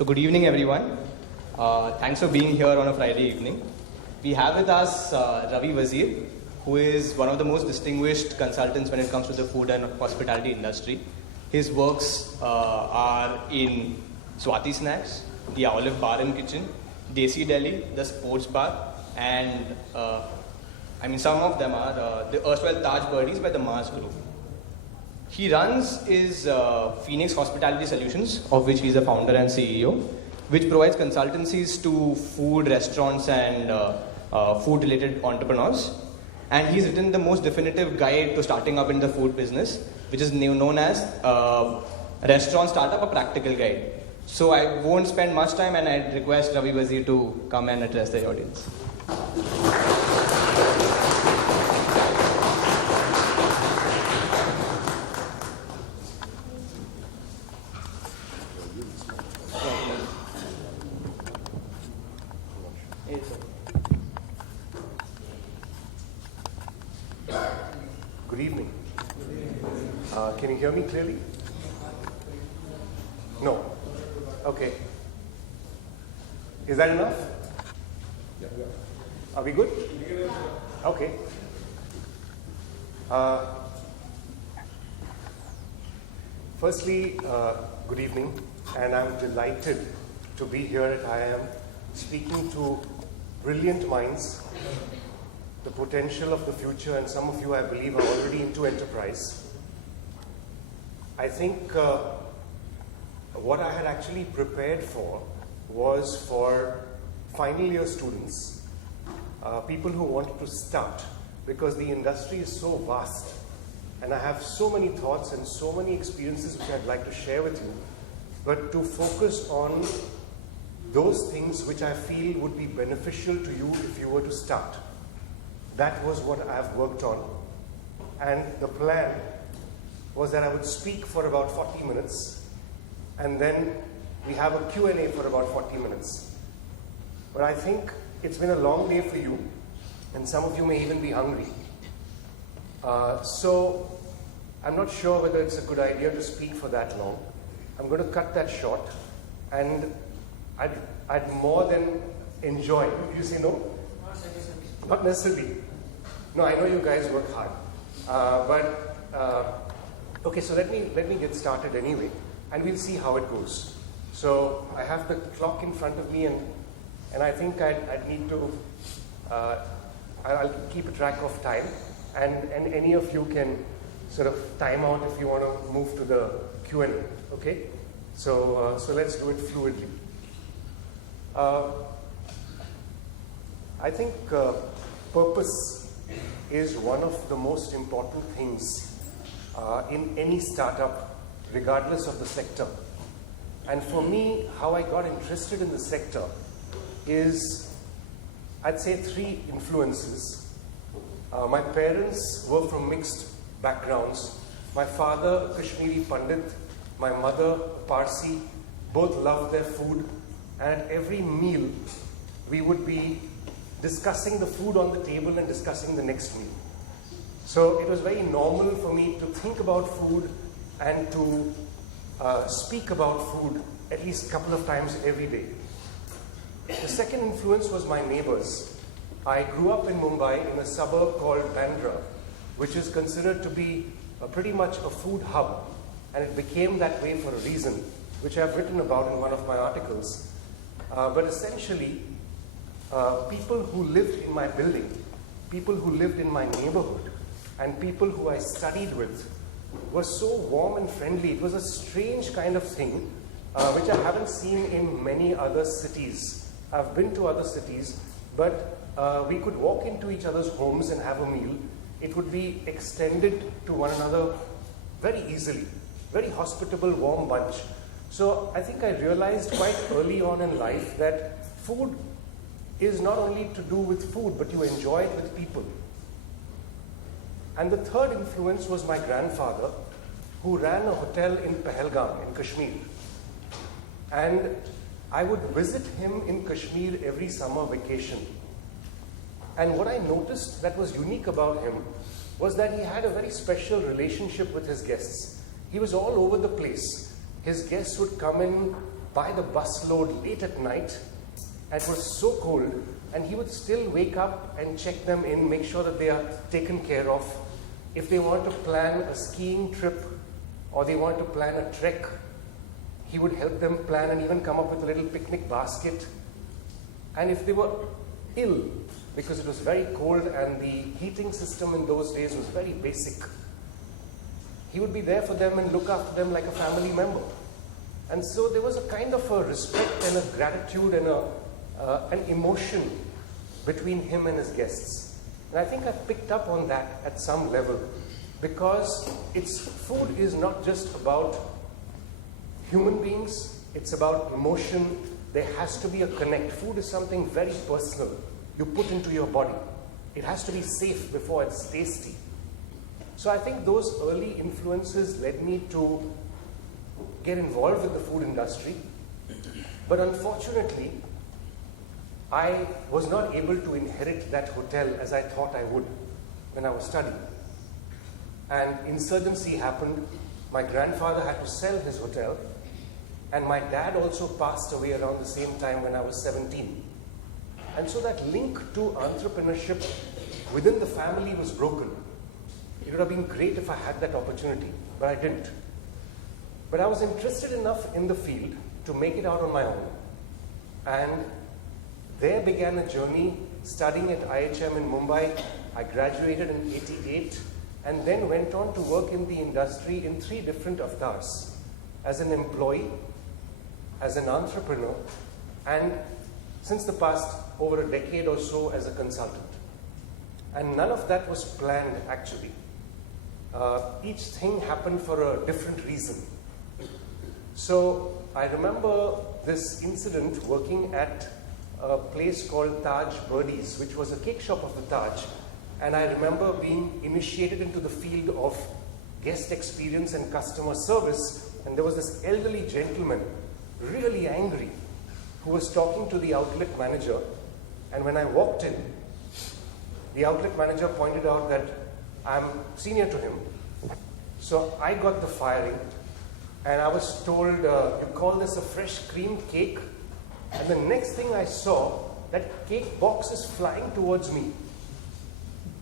So good evening, everyone. Thanks for being here on a Friday evening. We have with us Ravi Wazir, who is one of the most distinguished consultants when it comes to the food and hospitality industry. His works are in Swati Snacks, the Olive Bar and Kitchen, Desi Delhi, the Sports Bar, and some of them are the erstwhile Taj Birdies by the Mars Group. He runs his Phoenix Hospitality Solutions, of which he's a founder and CEO, which provides consultancies to food, restaurants, and food-related entrepreneurs. And he's written the most definitive guide to starting up in the food business, which is known as Restaurant Startup, a Practical Guide. So I won't spend much time, and I'd request Ravi Wazir to come and address the audience. Good evening. Can you hear me clearly? No? Okay. Is that enough? Are we good? Okay. Firstly, good evening, and I'm delighted to be here at IIM speaking to brilliant minds, the potential of the future, and some of you, I believe, are already into enterprise. I think what I had actually prepared for was for final year students, people who wanted to start, because the industry is so vast, and I have so many thoughts and so many experiences which I'd like to share with you, but to focus on those things which I feel would be beneficial to you if you were to start. That was what I've worked on. And the plan was that I would speak for about 40 minutes, and then we have a Q&A for about 40 minutes. But I think it's been a long day for you, and some of you may even be hungry. So I'm not sure whether it's a good idea to speak for that long. I'm going to cut that short, and I'd more than enjoy. You say no? Not necessarily. No, I know you guys work hard. Okay, so let me get started anyway, and we'll see how it goes. So I have the clock in front of me, and I think I'd need to, I'll keep a track of time, and any of you can sort of time out if you want to move to the Q&A, okay? So let's do it fluidly. I think purpose is one of the most important things in any startup, regardless of the sector. And for me, how I got interested in the sector is, I'd say, three influences. My parents were from mixed backgrounds. My father, Kashmiri Pandit, my mother, Parsi, both loved their food. And at every meal, we would be discussing the food on the table and discussing the next meal. So it was very normal for me to think about food and to speak about food at least a couple of times every day. The second influence was my neighbors. I grew up in Mumbai in a suburb called Bandra, which is considered to be pretty much a food hub, and it became that way for a reason, which I've written about in one of my articles. But essentially, people who lived in my building, people who lived in my neighborhood, and people who I studied with were so warm and friendly. It was a strange kind of thing, which I haven't seen in many other cities. I've been to other cities, but we could walk into each other's homes and have a meal. It would be extended to one another very easily. Very hospitable, warm bunch. So I think I realized quite early on in life that food is not only to do with food, but you enjoy it with people. And the third influence was my grandfather, who ran a hotel in Pahalgam in Kashmir. And I would visit him in Kashmir every summer vacation. And what I noticed that was unique about him was that he had a very special relationship with his guests. He was all over the place. His guests would come in by the busload late at night, and it was so cold, and he would still wake up and check them in, make sure that they are taken care of. If they want to plan a skiing trip or they want to plan a trek, he would help them plan and even come up with a little picnic basket. And if they were ill, because it was very cold and the heating system in those days was very basic, he would be there for them and look after them like a family member. And so there was a kind of a respect and a gratitude and an emotion between him and his guests. And I think I picked up on that at some level, because food is not just about human beings, it's about emotion. There has to be a connect. Food is something very personal you put into your body. It has to be safe before it's tasty. So I think those early influences led me to get involved with the food industry. But unfortunately, I was not able to inherit that hotel as I thought I would when I was studying. And insurgency happened. My grandfather had to sell his hotel, and my dad also passed away around the same time when I was 17. And so that link to entrepreneurship within the family was broken. It would have been great if I had that opportunity, but I didn't. But I was interested enough in the field to make it out on my own. And there began a journey studying at IHM in Mumbai. I graduated in '88 and then went on to work in the industry in 3 different avatars: as an employee, as an entrepreneur, and since the past over a decade or so as a consultant. And none of that was planned, actually. Each thing happened for a different reason. So I remember this incident working at a place called Taj Birdies, which was a cake shop of the Taj. And I remember being initiated into the field of guest experience and customer service. And there was this elderly gentleman, really angry, who was talking to the outlet manager. And when I walked in, the outlet manager pointed out that I'm senior to him. So I got the firing, and I was told, you call this a fresh cream cake? And the next thing I saw, that cake box is flying towards me.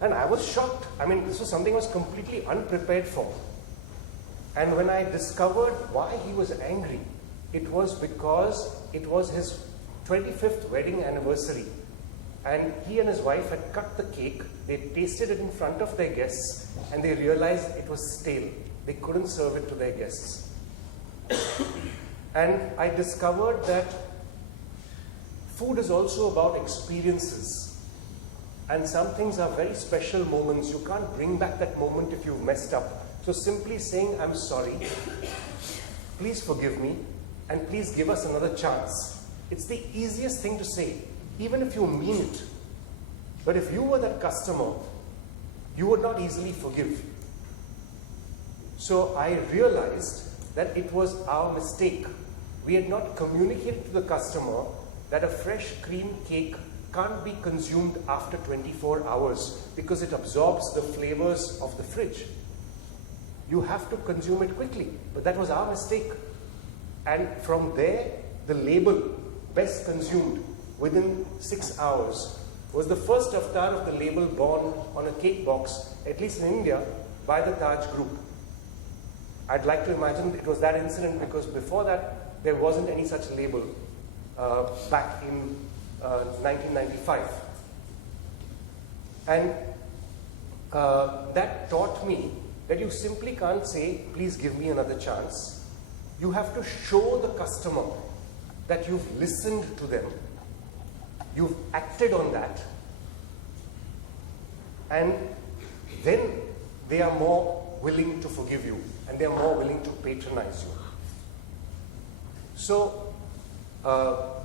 And I was shocked. I mean, this was something I was completely unprepared for. And when I discovered why he was angry, it was because it was his 25th wedding anniversary. And he and his wife had cut the cake, they tasted it in front of their guests, and they realized it was stale. They couldn't serve it to their guests. And I discovered that food is also about experiences. And some things are very special moments. You can't bring back that moment if you've messed up. So simply saying, I'm sorry, please forgive me, and please give us another chance. It's the easiest thing to say, even if you mean it. But if you were that customer, you would not easily forgive. So I realized that it was our mistake. We had not communicated to the customer that a fresh cream cake can't be consumed after 24 hours because it absorbs the flavors of the fridge. You have to consume it quickly. But that was our mistake. And from there, the label, best consumed within 6 hours, was the first avatar of the label born on a cake box, at least in India, by the Taj Group. I'd like to imagine it was that incident because before that, there wasn't any such label back in 1995. And that taught me that you simply can't say, please give me another chance. You have to show the customer that you've listened to them, you've acted on that, and then they are more willing to forgive you and they are more willing to patronize you. So,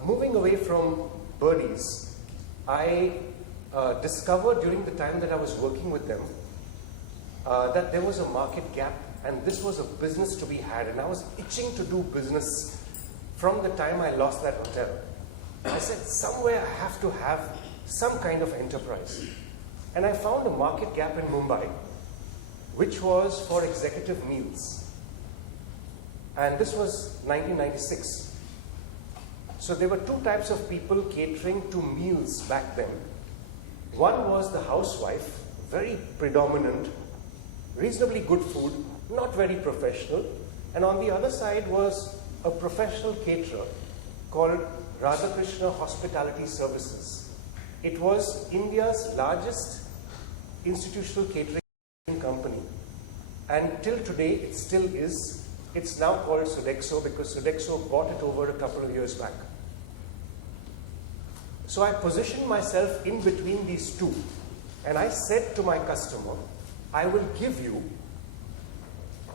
moving away from Birdies, I discovered during the time that I was working with them that there was a market gap, and this was a business to be had, and I was itching to do business from the time I lost that hotel. I said, somewhere I have to have some kind of enterprise. And I found a market gap in Mumbai, which was for executive meals. And this was 1996. So there were two types of people catering to meals back then. One was the housewife, very predominant, reasonably good food, not very professional. And on the other side was a professional caterer called Radhakrishna Hospitality Services. It was India's largest institutional catering company. And till today, it still is. It's now called Sodexo because Sodexo bought it over a couple of years back. So I positioned myself in between these two. And I said to my customer, I will give you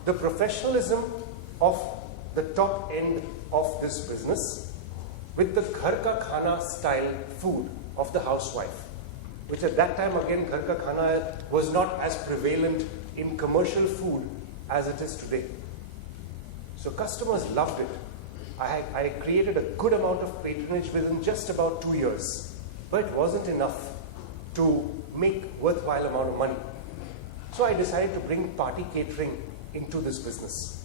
the professionalism of the top end of this business with the Ghar Ka Khana style food of the housewife, which at that time, again, Ghar Ka Khana was not as prevalent in commercial food as it is today. So customers loved it. I created a good amount of patronage within just about 2 years, but it wasn't enough to make worthwhile amount of money. So I decided to bring party catering into this business.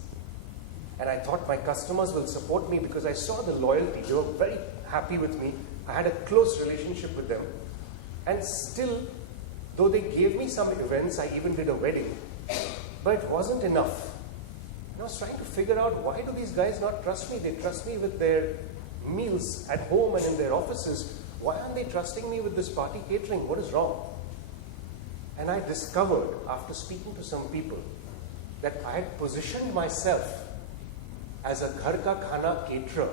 And I thought my customers will support me because I saw the loyalty. They were very happy with me. I had a close relationship with them. And still, though they gave me some events, I even did a wedding, but it wasn't enough. And I was trying to figure out, why do these guys not trust me? They trust me with their meals at home and in their offices. Why aren't they trusting me with this party catering? What is wrong? And I discovered, after speaking to some people, that I had positioned myself as a Ghar Ka Khana caterer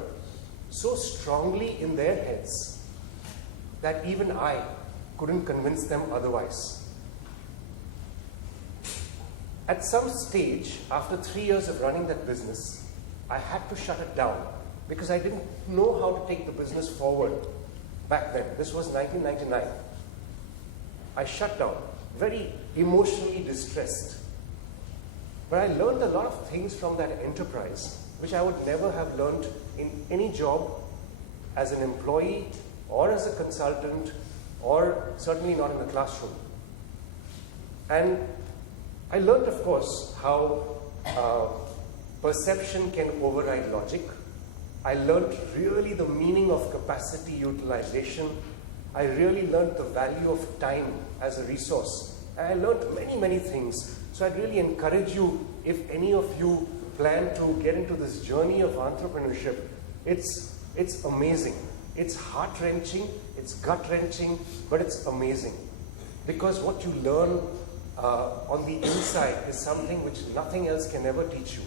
so strongly in their heads that even I couldn't convince them otherwise. At some stage, after 3 years of running that business, I had to shut it down because I didn't know how to take the business forward back then. This was 1999. I shut down, very emotionally distressed. But I learned a lot of things from that enterprise, which I would never have learned in any job as an employee or as a consultant, or certainly not in the classroom. And I learned, of course, how perception can override logic. I learned really the meaning of capacity utilization. I really learned the value of time as a resource. And I learned many, many things. So I'd really encourage you, if any of you plan to get into this journey of entrepreneurship, it's amazing. It's heart-wrenching, it's gut-wrenching, but it's amazing. Because what you learn on the inside is something which nothing else can ever teach you.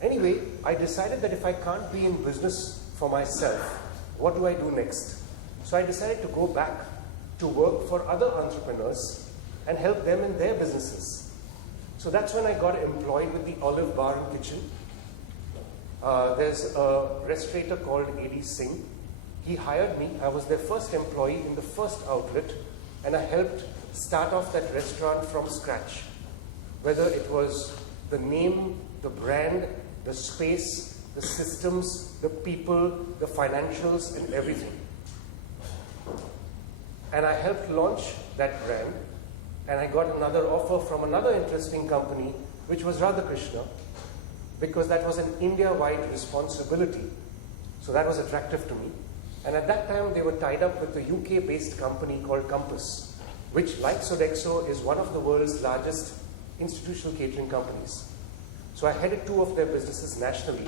Anyway, I decided that if I can't be in business for myself, what do I do next? So I decided to go back to work for other entrepreneurs and help them in their businesses. So that's when I got employed with the Olive Bar and Kitchen. There's a restaurator called A.D. Singh. He hired me. I was their first employee in the first outlet, and I helped start off that restaurant from scratch. Whether it was the name, the brand, the space, the systems, the people, the financials, and everything. And I helped launch that brand, and I got another offer from another interesting company, which was Radhakrishna, because that was an India-wide responsibility. So that was attractive to me. And at that time, they were tied up with a UK-based company called Compass, which, like Sodexo, is one of the world's largest institutional catering companies. So I headed 2 of their businesses nationally.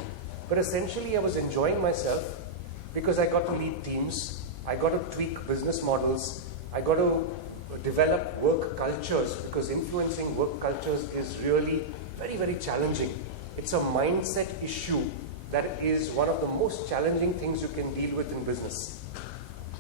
But essentially, I was enjoying myself because I got to lead teams, I got to tweak business models, I got to develop work cultures, because influencing work cultures is really very, very challenging. It's a mindset issue that is one of the most challenging things you can deal with in business.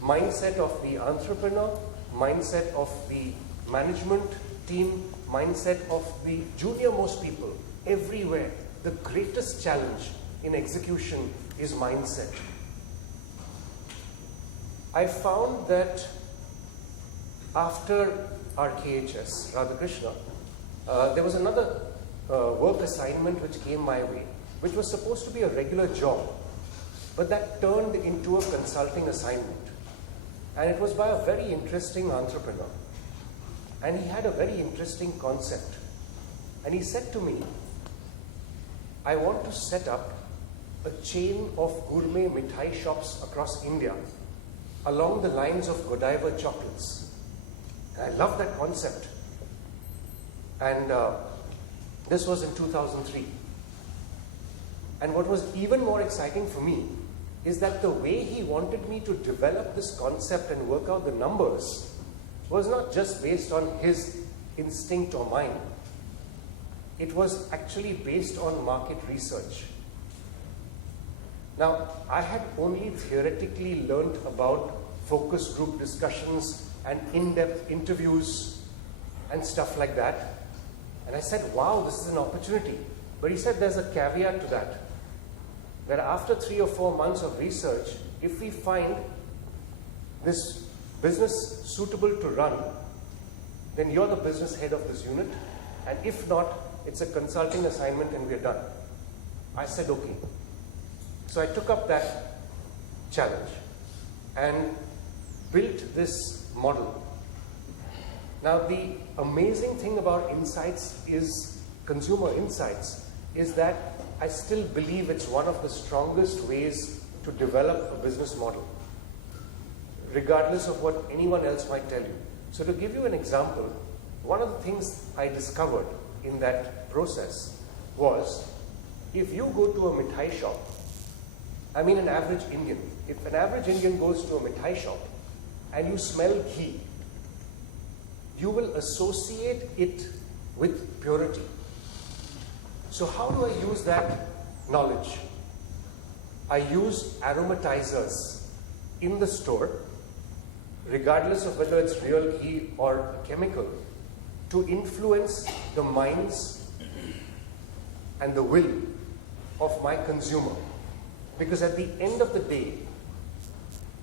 Mindset of the entrepreneur, mindset of the management team, mindset of the junior most people, everywhere. The greatest challenge in execution is mindset. I found that after RKHS, Radhakrishna, there was another work assignment which came my way, which was supposed to be a regular job, but that turned into a consulting assignment. And it was by a very interesting entrepreneur. And he had a very interesting concept. And he said to me, I want to set up a chain of gourmet mithai shops across India along the lines of Godiva chocolates. And I love that concept. And this was in 2003. And what was even more exciting for me is that the way he wanted me to develop this concept and work out the numbers was not just based on his instinct or mine. It was actually based on market research. Now, I had only theoretically learnt about focus group discussions and in-depth interviews and stuff like that. And I said, wow, this is an opportunity. But he said there's a caveat to that. That after 3 or 4 months of research, if we find this business suitable to run, then you're the business head of this unit. And if not, it's a consulting assignment and we're done. I said, okay. So I took up that challenge and built this model. Now, the amazing thing about insights is, consumer insights, is that I still believe it's one of the strongest ways to develop a business model, regardless of what anyone else might tell you. So to give you an example, one of the things I discovered in that process was, if you go to a mithai shop, I mean an average Indian, if an average Indian goes to a mithai shop and you smell ghee, you will associate it with purity. So how do I use that knowledge? I use aromatizers in the store, regardless of whether it's real ghee or a chemical, to influence the minds and the will of my consumer. Because at the end of the day,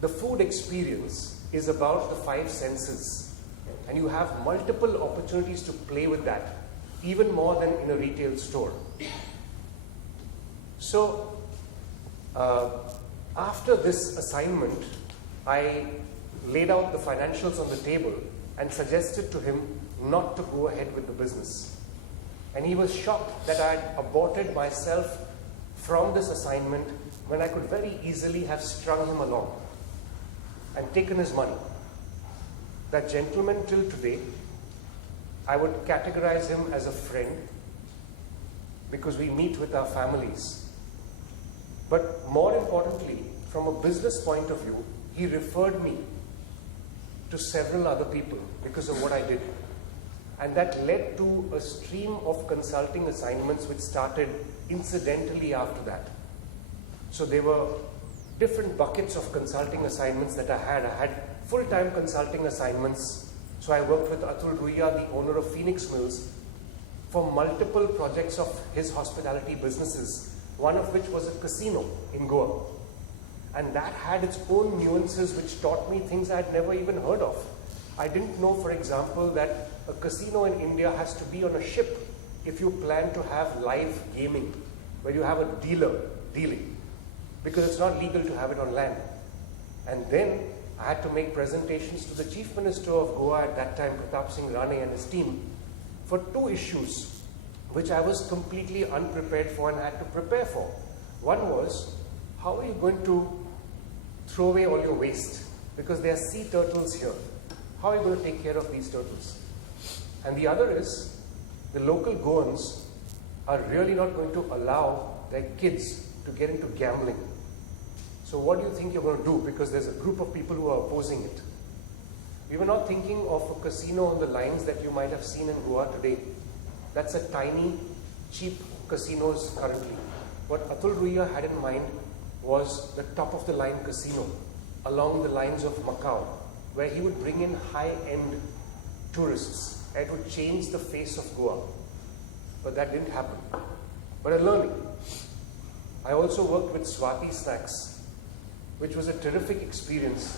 the food experience is about the 5 senses. And you have multiple opportunities to play with that, even more than in a retail store. So, after this assignment, I laid out the financials on the table and suggested to him not to go ahead with the business. And he was shocked that I had aborted myself from this assignment when I could very easily have strung him along and taken his money. That gentleman, till today, I would categorize him as a friend because we meet with our families. But more importantly, from a business point of view, he referred me to several other people because of what I did. And that led to a stream of consulting assignments which started incidentally after that. So there were different buckets of consulting assignments that I had. I had full-time consulting assignments. So I worked with Atul Ruia, the owner of Phoenix Mills, for multiple projects of his hospitality businesses, one of which was a casino in Goa. And that had its own nuances which taught me things I had never even heard of. I didn't know, for example, that a casino in India has to be on a ship if you plan to have live gaming, where you have a dealer dealing, because it's not legal to have it on land. And then I had to make presentations to the Chief Minister of Goa at that time, Pratap Singh Rane, and his team, for 2 issues which I was completely unprepared for and had to prepare for. One was, how are you going to throw away all your waste? Because there are sea turtles here. How are you going to take care of these turtles? And the other is, the local Goans are really not going to allow their kids to get into gambling. So what do you think you're going to do? Because there's a group of people who are opposing it. We were not thinking of a casino on the lines that you might have seen in Goa today. That's a tiny, cheap casinos currently. What Atul Ruia had in mind was the top-of-the-line casino along the lines of Macau, where he would bring in high-end tourists and it would change the face of Goa. But that didn't happen. But a learning. I also worked with Swati Snacks, which was a terrific experience.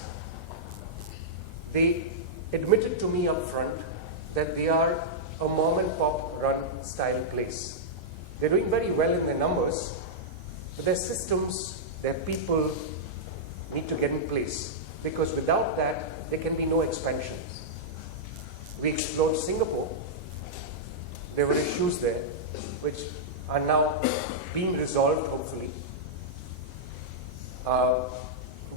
They admitted to me up front that they are a mom and pop run style place. They're doing very well in their numbers, but their systems, their people need to get in place, because without that, there can be no expansion. We explored Singapore. There were issues there which are now being resolved, hopefully. Uh,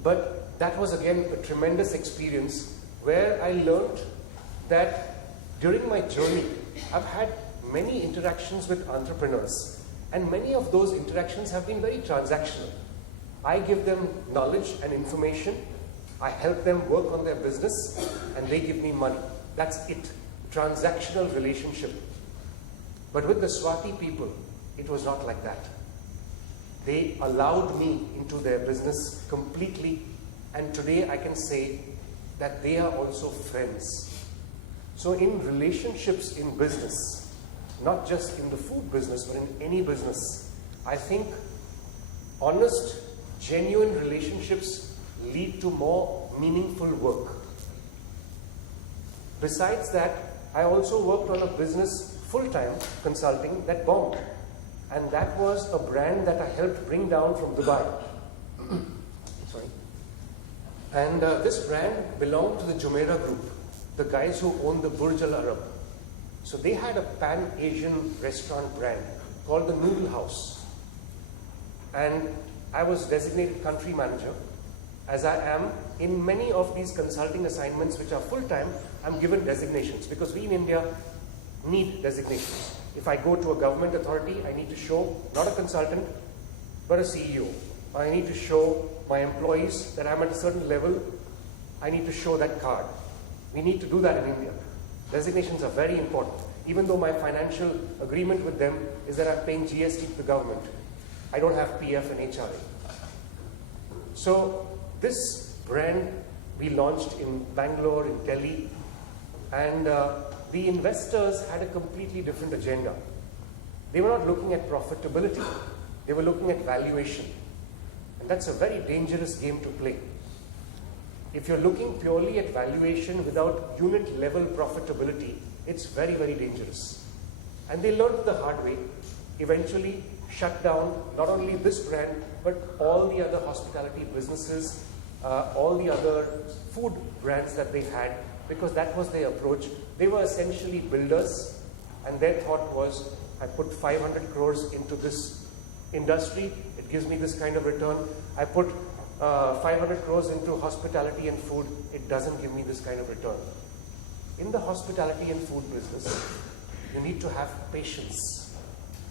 but that was again a tremendous experience where I learned that during my journey, I've had many interactions with entrepreneurs, and many of those interactions have been very transactional. I give them knowledge and information, I help them work on their business, and they give me money. That's it. Transactional relationship. But with the Swati people, it was not like that. They allowed me into their business completely, and today I can say that they are also friends. So in relationships in business, not just in the food business, but in any business, I think honest, genuine relationships lead to more meaningful work. Besides that, I also worked on a business full-time consulting that bombed. And that was a brand that I helped bring down from Dubai. Sorry. And this brand belonged to the Jumeirah Group, the guys who own the Burj Al Arab. So they had a pan-Asian restaurant brand called the Noodle House. And I was designated country manager, as I am in many of these consulting assignments which are full-time. I'm given designations because we in India need designations. If I go to a government authority, I need to show not a consultant, but a CEO. I need to show my employees that I'm at a certain level. I need to show that card. We need to do that in India. Designations are very important. Even though my financial agreement with them is that I'm paying GST to the government, I don't have PF and HRA. So this brand we launched in Bangalore, in Delhi, and the investors had a completely different agenda. They were not looking at profitability, they were looking at valuation. And that's a very dangerous game to play. If you're looking purely at valuation without unit level profitability, it's very, very dangerous. And they learned the hard way, eventually shut down not only this brand, but all the other hospitality businesses, all the other food brands that they had, because that was their approach. They were essentially builders, and their thought was, I put 500 crores into this industry, it gives me this kind of return. I put 500 crores into hospitality and food, it doesn't give me this kind of return. In the hospitality and food business, you need to have patience,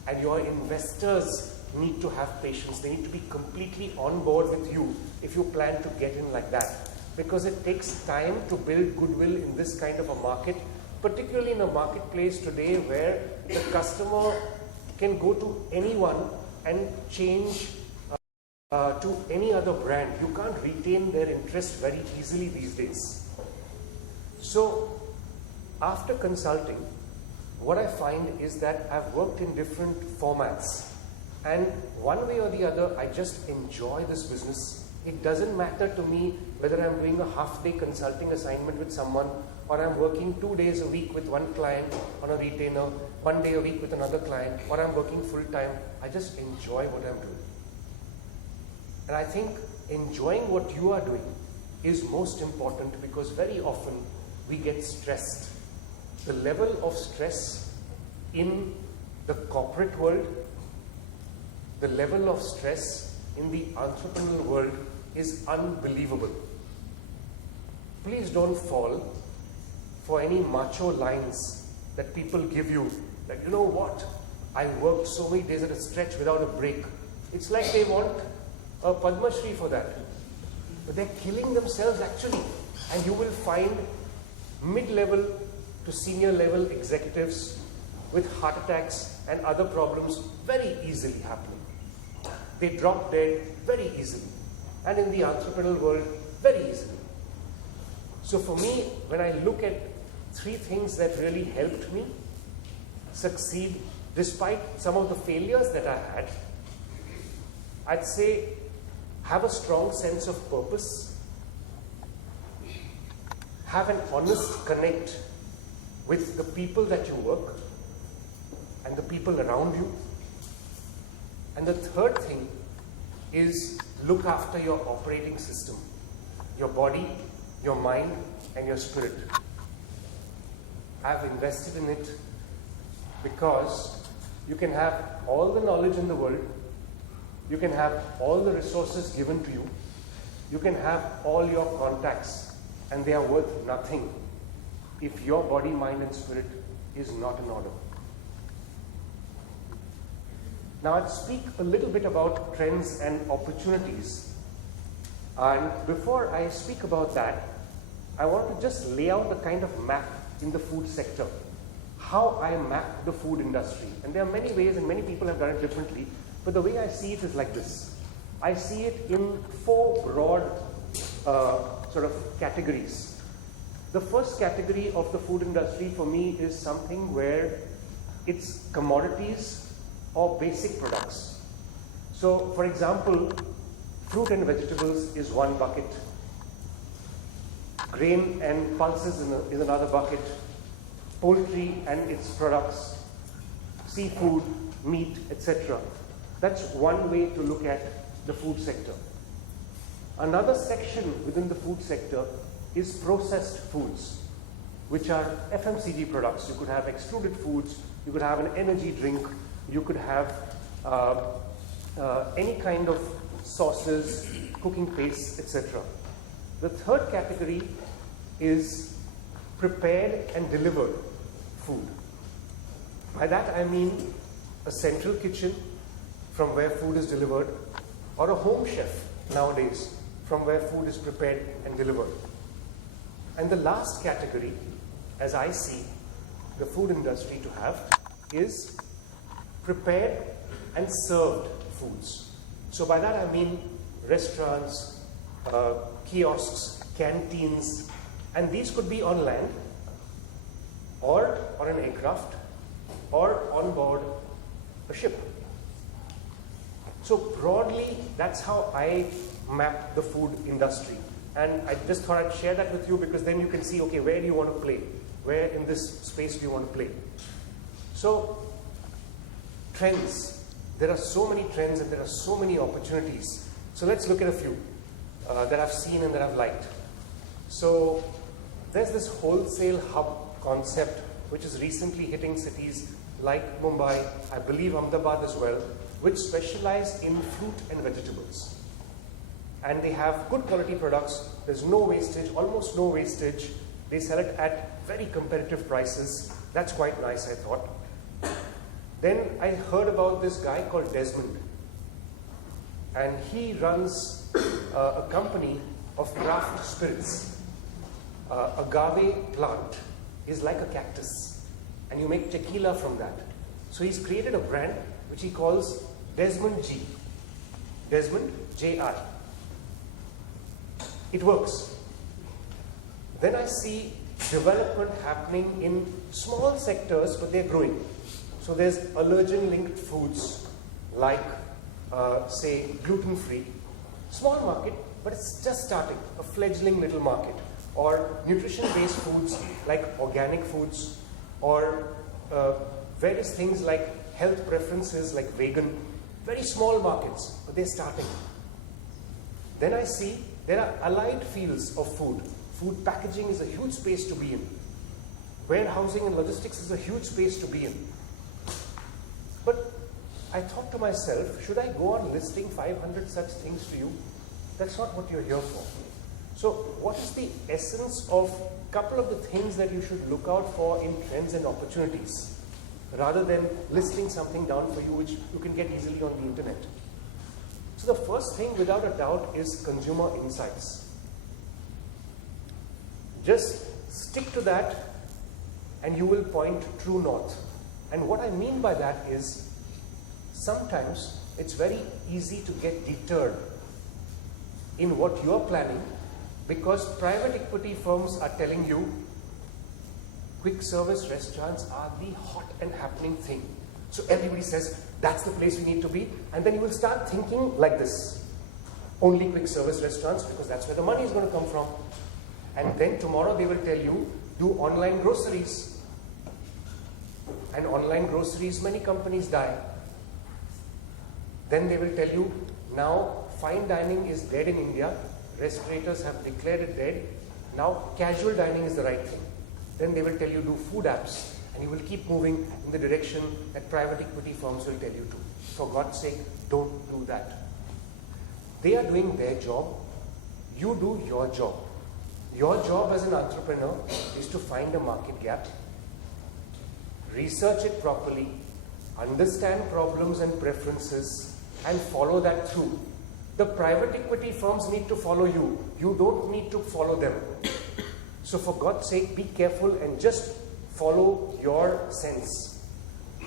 and your investors need to have patience. They need to be completely on board with you if you plan to get in like that, because it takes time to build goodwill in this kind of a market, particularly in a marketplace today where the customer can go to anyone and change to any other brand. You can't retain their interest very easily these days. So after consulting, what I find is that I've worked in different formats, and one way or the other, I just enjoy this business. It doesn't matter to me whether I'm doing a half-day consulting assignment with someone, or I'm working 2 days a week with one client on a retainer, 1 day a week with another client, or I'm working full-time. I just enjoy what I'm doing. And I think enjoying what you are doing is most important, because very often we get stressed. The level of stress in the corporate world, the level of stress in the entrepreneurial world is unbelievable. Please don't fall for any macho lines that people give you, that, you know what, I worked so many days at a stretch without a break. It's like they want a Padma Shri for that. But they're killing themselves actually. And you will find mid-level to senior level executives with heart attacks and other problems very easily happening. They drop dead very easily. And in the entrepreneurial world, very easily. So for me, when I look at 3 things that really helped me succeed despite some of the failures that I had, I'd say have a strong sense of purpose, have an honest connect with the people that you work and the people around you. And the third thing is look after your operating system, your body, your mind, and your spirit. I've invested in it because you can have all the knowledge in the world, You can have all the resources given to you. You can have all your contacts, and they are worth nothing if your body, mind, and spirit is not in order. Now, I'll speak a little bit about trends and opportunities. And before I speak about that, I want to just lay out the kind of map in the food sector, how I map the food industry. And there are many ways, and many people have done it differently, but the way I see it is like this. I see it in four broad sort of categories. The first category of the food industry for me is something where it's commodities or basic products. So, for example, fruit and vegetables is one bucket. Grain and pulses is another bucket. Poultry and its products, seafood, meat, etc. That's one way to look at the food sector. Another section within the food sector is processed foods, which are FMCG products. You could have extruded foods, you could have an energy drink, you could have any kind of sauces, cooking pastes, etc. The third category is prepared and delivered food. By that I mean a central kitchen from where food is delivered, or a home chef nowadays from where food is prepared and delivered. And the last category, as I see the food industry to have, is prepared and served foods. So by that I mean restaurants, kiosks, canteens, and these could be on land, or on an aircraft, or on board a ship. So broadly, that's how I map the food industry. And I just thought I'd share that with you, because then you can see, okay, where do you want to play? Where in this space do you want to play? So, trends. There are so many trends and there are so many opportunities. So let's look at a few that I've seen and that I've liked. So there's this wholesale hub concept which is recently hitting cities like Mumbai, I believe Ahmedabad as well, which specialize in fruit and vegetables. And they have good quality products. There's no wastage, almost no wastage. They sell it at very competitive prices. That's quite nice, I thought. Then I heard about this guy called Desmond. And he runs a company of craft spirits. Agave plant is like a cactus, and you make tequila from that. So he's created a brand which he calls Desmond G. Desmond, J-I. It works. Then I see development happening in small sectors, but they're growing. So there's allergen-linked foods like, say, gluten-free. Small market, but it's just starting, a fledgling little market. Or nutrition-based foods like organic foods, or various things like health preferences like vegan. Very small markets, but they're starting. Then I see there are allied fields of food. Food packaging is a huge space to be in. Warehousing and logistics is a huge space to be in. But I thought to myself, should I go on listing 500 such things to you? That's not what you're here for. So what is the essence of a couple of the things that you should look out for in trends and opportunities, rather than listing something down for you which you can get easily on the internet? So the first thing, without a doubt, is consumer insights. Just stick to that and you will point true north. And what I mean by that is, sometimes it's very easy to get deterred in what you're planning, because private equity firms are telling you quick service restaurants are the hot and happening thing. So everybody says, that's the place we need to be. And then you will start thinking like this. Only quick service restaurants, because that's where the money is going to come from. And then tomorrow they will tell you, do online groceries. And online groceries, many companies die. Then they will tell you, now fine dining is dead in India. Restaurators have declared it dead. Now casual dining is the right thing. Then they will tell you, do food apps. and you will keep moving in the direction that private equity firms will tell you to. For God's sake, don't do that. They are doing their job. You do your job. Your job as an entrepreneur is to find a market gap, research it properly, understand problems and preferences, and follow that through. The private equity firms need to follow you. You don't need to follow them. So for God's sake, be careful and just follow your sense.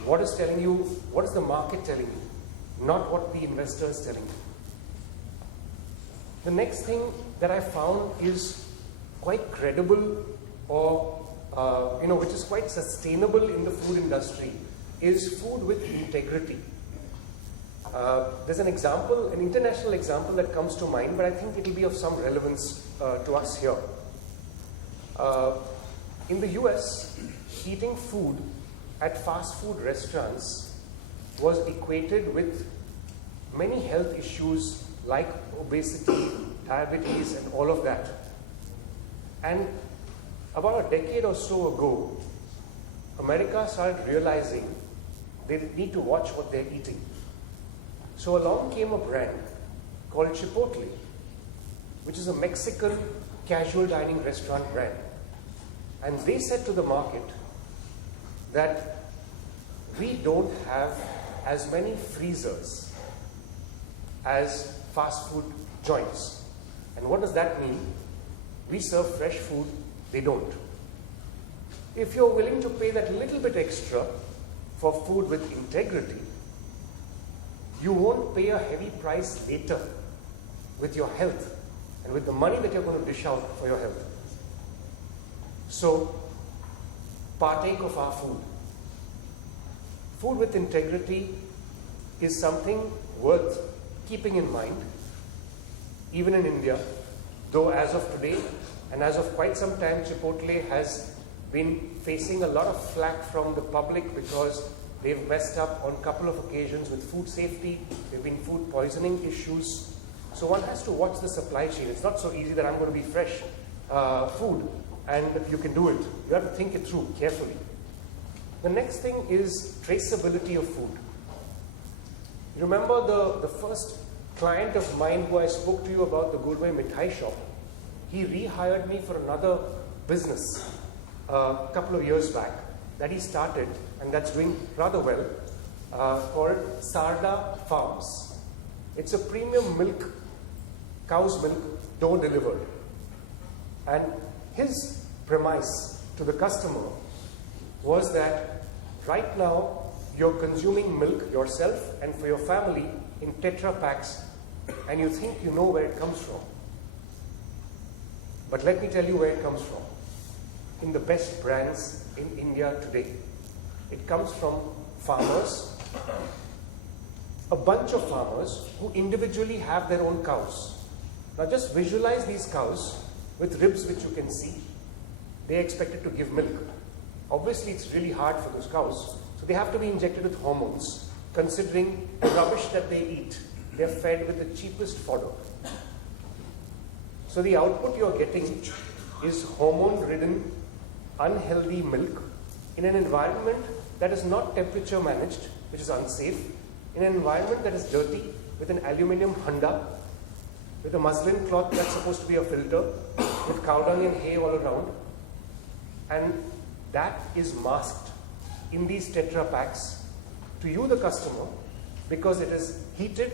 What is telling you? What is the market telling you? Not what the investor is telling you. The next thing that I found is quite credible or which is quite sustainable in the food industry is food with integrity. There's an example, an international example that comes to mind, but I think it will be of some relevance to us here. In the US, eating food at fast food restaurants was equated with many health issues like obesity, diabetes, and all of that. And about a decade or so ago, America started realizing they need to watch what they're eating. So along came a brand called Chipotle, which is a Mexican casual dining restaurant brand. And they said to the market that we don't have as many freezers as fast food joints. And what does that mean? We serve fresh food, they don't. If you're willing to pay that little bit extra for food with integrity, you won't pay a heavy price later with your health and with the money that you're going to dish out for your health. So, partake of our food. Food with integrity is something worth keeping in mind, even in India, though as of today and as of quite some time, Chipotle has been facing a lot of flack from the public because they've messed up on a couple of occasions with food safety. There have been food poisoning issues. So one has to watch the supply chain. It's not so easy that I'm going to be fresh food and you can do it. You have to think it through carefully. The next thing is traceability of food. You remember the first client of mine who I spoke to you about, the Gourmet Mithai shop? He rehired me for another business a couple of years back that he started, and that's doing rather well, called Sarda Farms. It's a premium milk, cow's milk, door delivered. And his premise to the customer was that right now you're consuming milk yourself and for your family in Tetra packs, and you think you know where it comes from. But let me tell you where it comes from. In the best brands in India today. It comes from farmers, a bunch of farmers who individually have their own cows. Now just visualize these cows with ribs which you can see. They're expected to give milk. Obviously it's really hard for those cows, so they have to be injected with hormones, considering the rubbish that they eat. They're fed with the cheapest fodder. So the output you're getting is hormone-ridden, unhealthy milk in an environment that is not temperature managed, which is unsafe, in an environment that is dirty, with an aluminium handa, with a muslin cloth that's supposed to be a filter, with cow dung and hay all around. And that is masked in these Tetra packs to you, the customer, because it is heated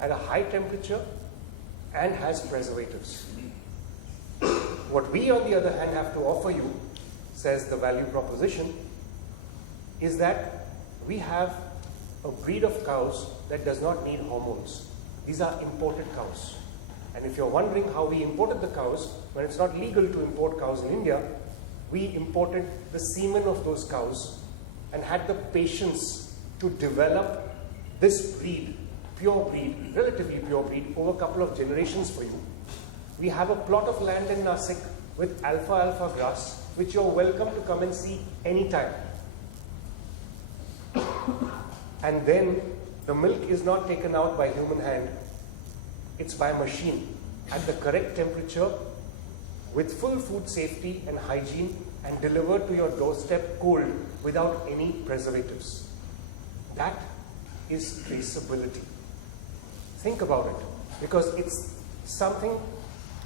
at a high temperature and has preservatives. What we, on the other hand, have to offer you, says the value proposition, is that we have a breed of cows that does not need hormones. These are imported cows. And if you're wondering how we imported the cows, when it's not legal to import cows in India, we imported the semen of those cows and had the patience to develop this breed, pure breed, relatively pure breed, over a couple of generations for you. We have a plot of land in Nasik with alfalfa grass, which you're welcome to come and see anytime. And then the milk is not taken out by human hand, it's by machine at the correct temperature with full food safety and hygiene and delivered to your doorstep cold without any preservatives. That is traceability. Think about it, because it's something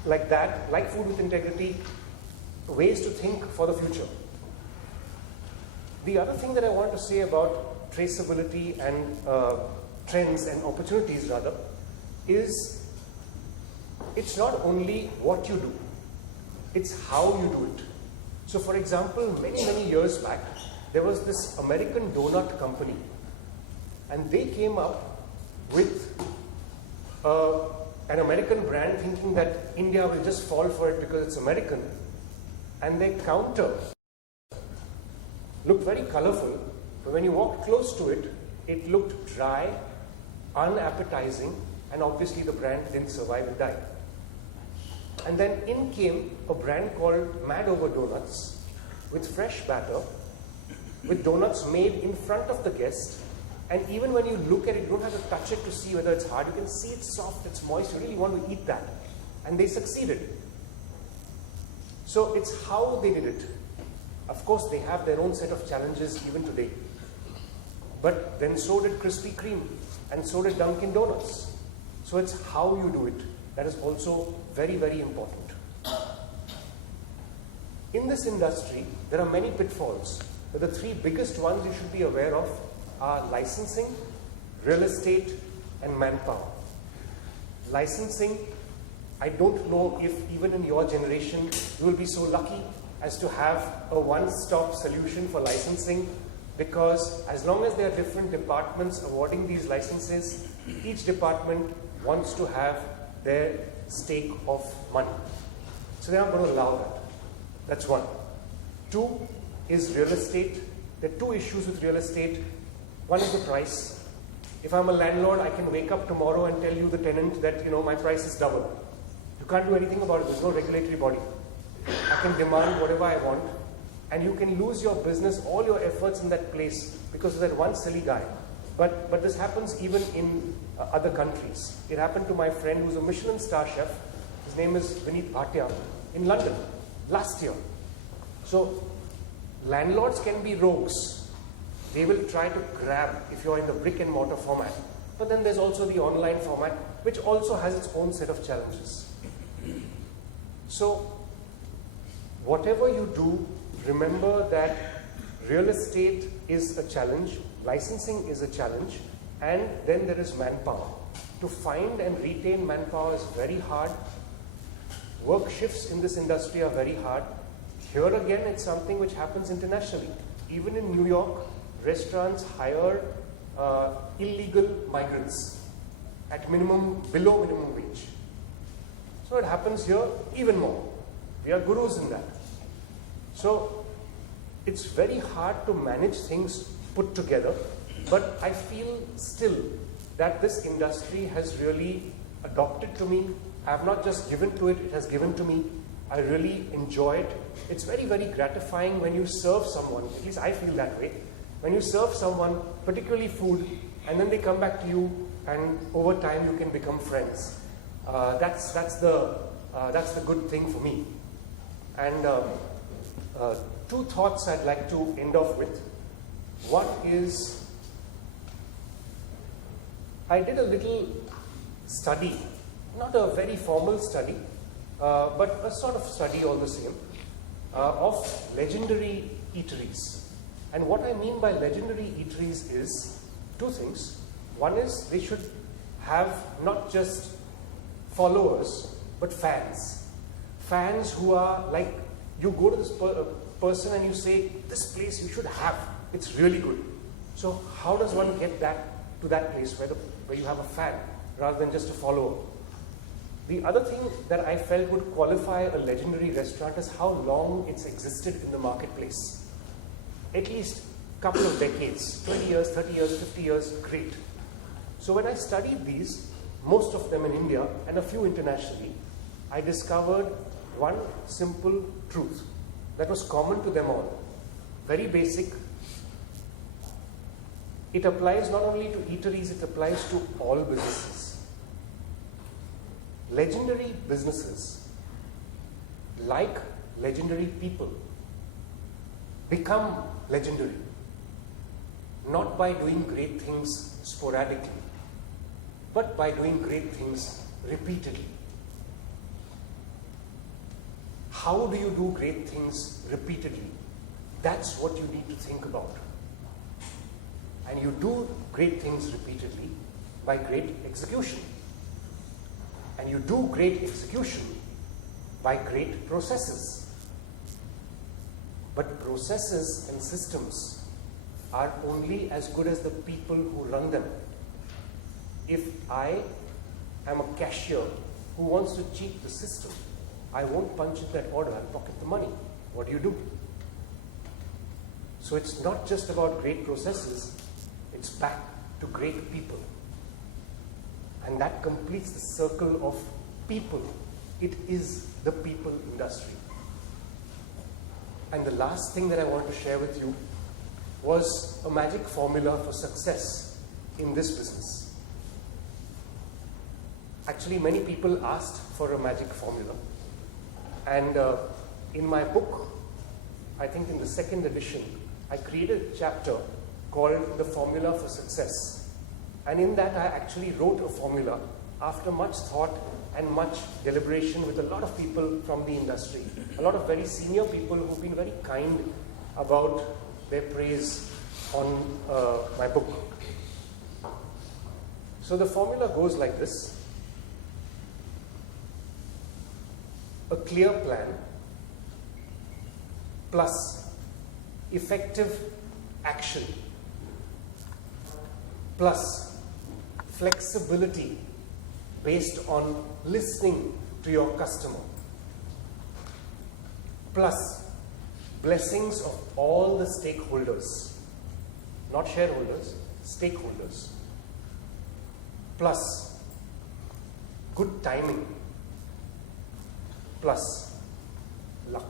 like that, like food with integrity, ways to think for the future. The other thing that I want to say about traceability and trends and opportunities rather is it's not only what you do, it's how you do it. So for example, many years back, there was this American donut company, and they came up with an American brand thinking that India will just fall for it because it's American, and their counter looked very colorful, but when you walked close to it, it looked dry, unappetizing, and obviously the brand didn't survive and died. And then in came a brand called Mad Over Donuts with fresh batter, with donuts made in front of the guest, and even when you look at it, you don't have to touch it to see whether it's hard. You can see it's soft, it's moist, you really want to eat that. And they succeeded. So it's how they did it. Of course, they have their own set of challenges even today. But then so did Krispy Kreme, and so did Dunkin' Donuts. So it's how you do it that is also very, very important. In this industry, there are many pitfalls, but the three biggest ones you should be aware of are licensing, real estate, and manpower. Licensing, I don't know if even in your generation you will be so lucky as to have a one-stop solution for licensing, because as long as there are different departments awarding these licenses, each department wants to have their stake of money. So they are going to allow that. That's one. Two is real estate. There are two issues with real estate. One is the price. If I'm a landlord, I can wake up tomorrow and tell you, the tenant, that my price is double. You can't do anything about it. There's no regulatory body. I can demand whatever I want, and you can lose your business, all your efforts in that place because of that one silly guy. But this happens even in other countries. It happened to my friend who's a Michelin star chef. His name is Vineet Bhatia in London last year. So landlords can be rogues. They will try to grab if you're in the brick and mortar format. But then there's also the online format, which also has its own set of challenges. So whatever you do, remember that real estate is a challenge, licensing is a challenge, and then there is manpower. To find and retain manpower is very hard. Work shifts in this industry are very hard. Here again, it's something which happens internationally. Even in New York, restaurants hire illegal migrants at below minimum wage. So it happens here even more. We are gurus in that. So it's very hard to manage things put together, but I feel still that this industry has really adopted to me. I have not just given to it, it has given to me. I really enjoy it. It's very, very gratifying when you serve someone, at least I feel that way, when you serve someone, particularly food, and then they come back to you, and over time you can become friends. That's the good thing for me. And two thoughts I'd like to end off with. One is, I did a little study, not a very formal study, but a sort of study all the same, of legendary eateries. And what I mean by legendary eateries is two things. One is they should have not just followers, but fans. Fans who are like, you go to this person and you say, this place you should have, it's really good. So how does one get to that place where you have a fan rather than just a follower? The other thing that I felt would qualify a legendary restaurant is how long it's existed in the marketplace. At least a couple of decades, 20 years, 30 years, 50 years, great. So when I studied these, most of them in India and a few internationally, I discovered one simple truth that was common to them all. Very basic. It applies not only to eateries, it applies to all businesses. Legendary businesses, like legendary people, become legendary, not by doing great things sporadically, but by doing great things repeatedly. How do you do great things repeatedly? That's what you need to think about. And you do great things repeatedly by great execution. And you do great execution by great processes. But processes and systems are only as good as the people who run them. If I am a cashier who wants to cheat the system, I won't punch in that order, I'll pocket the money. What do? So it's not just about great processes, it's back to great people. And that completes the circle of people. It is the people industry. And the last thing that I want to share with you was a magic formula for success in this business. Actually, many people asked for a magic formula. And in my book, I think in the second edition, I created a chapter called The Formula for Success. And in that, I actually wrote a formula after much thought and much deliberation with a lot of people from the industry, a lot of very senior people who've been very kind about their praise on my book. So the formula goes like this. A clear plan plus effective action plus flexibility based on listening to your customer plus blessings of all the stakeholders, not shareholders, stakeholders, plus good timing plus luck.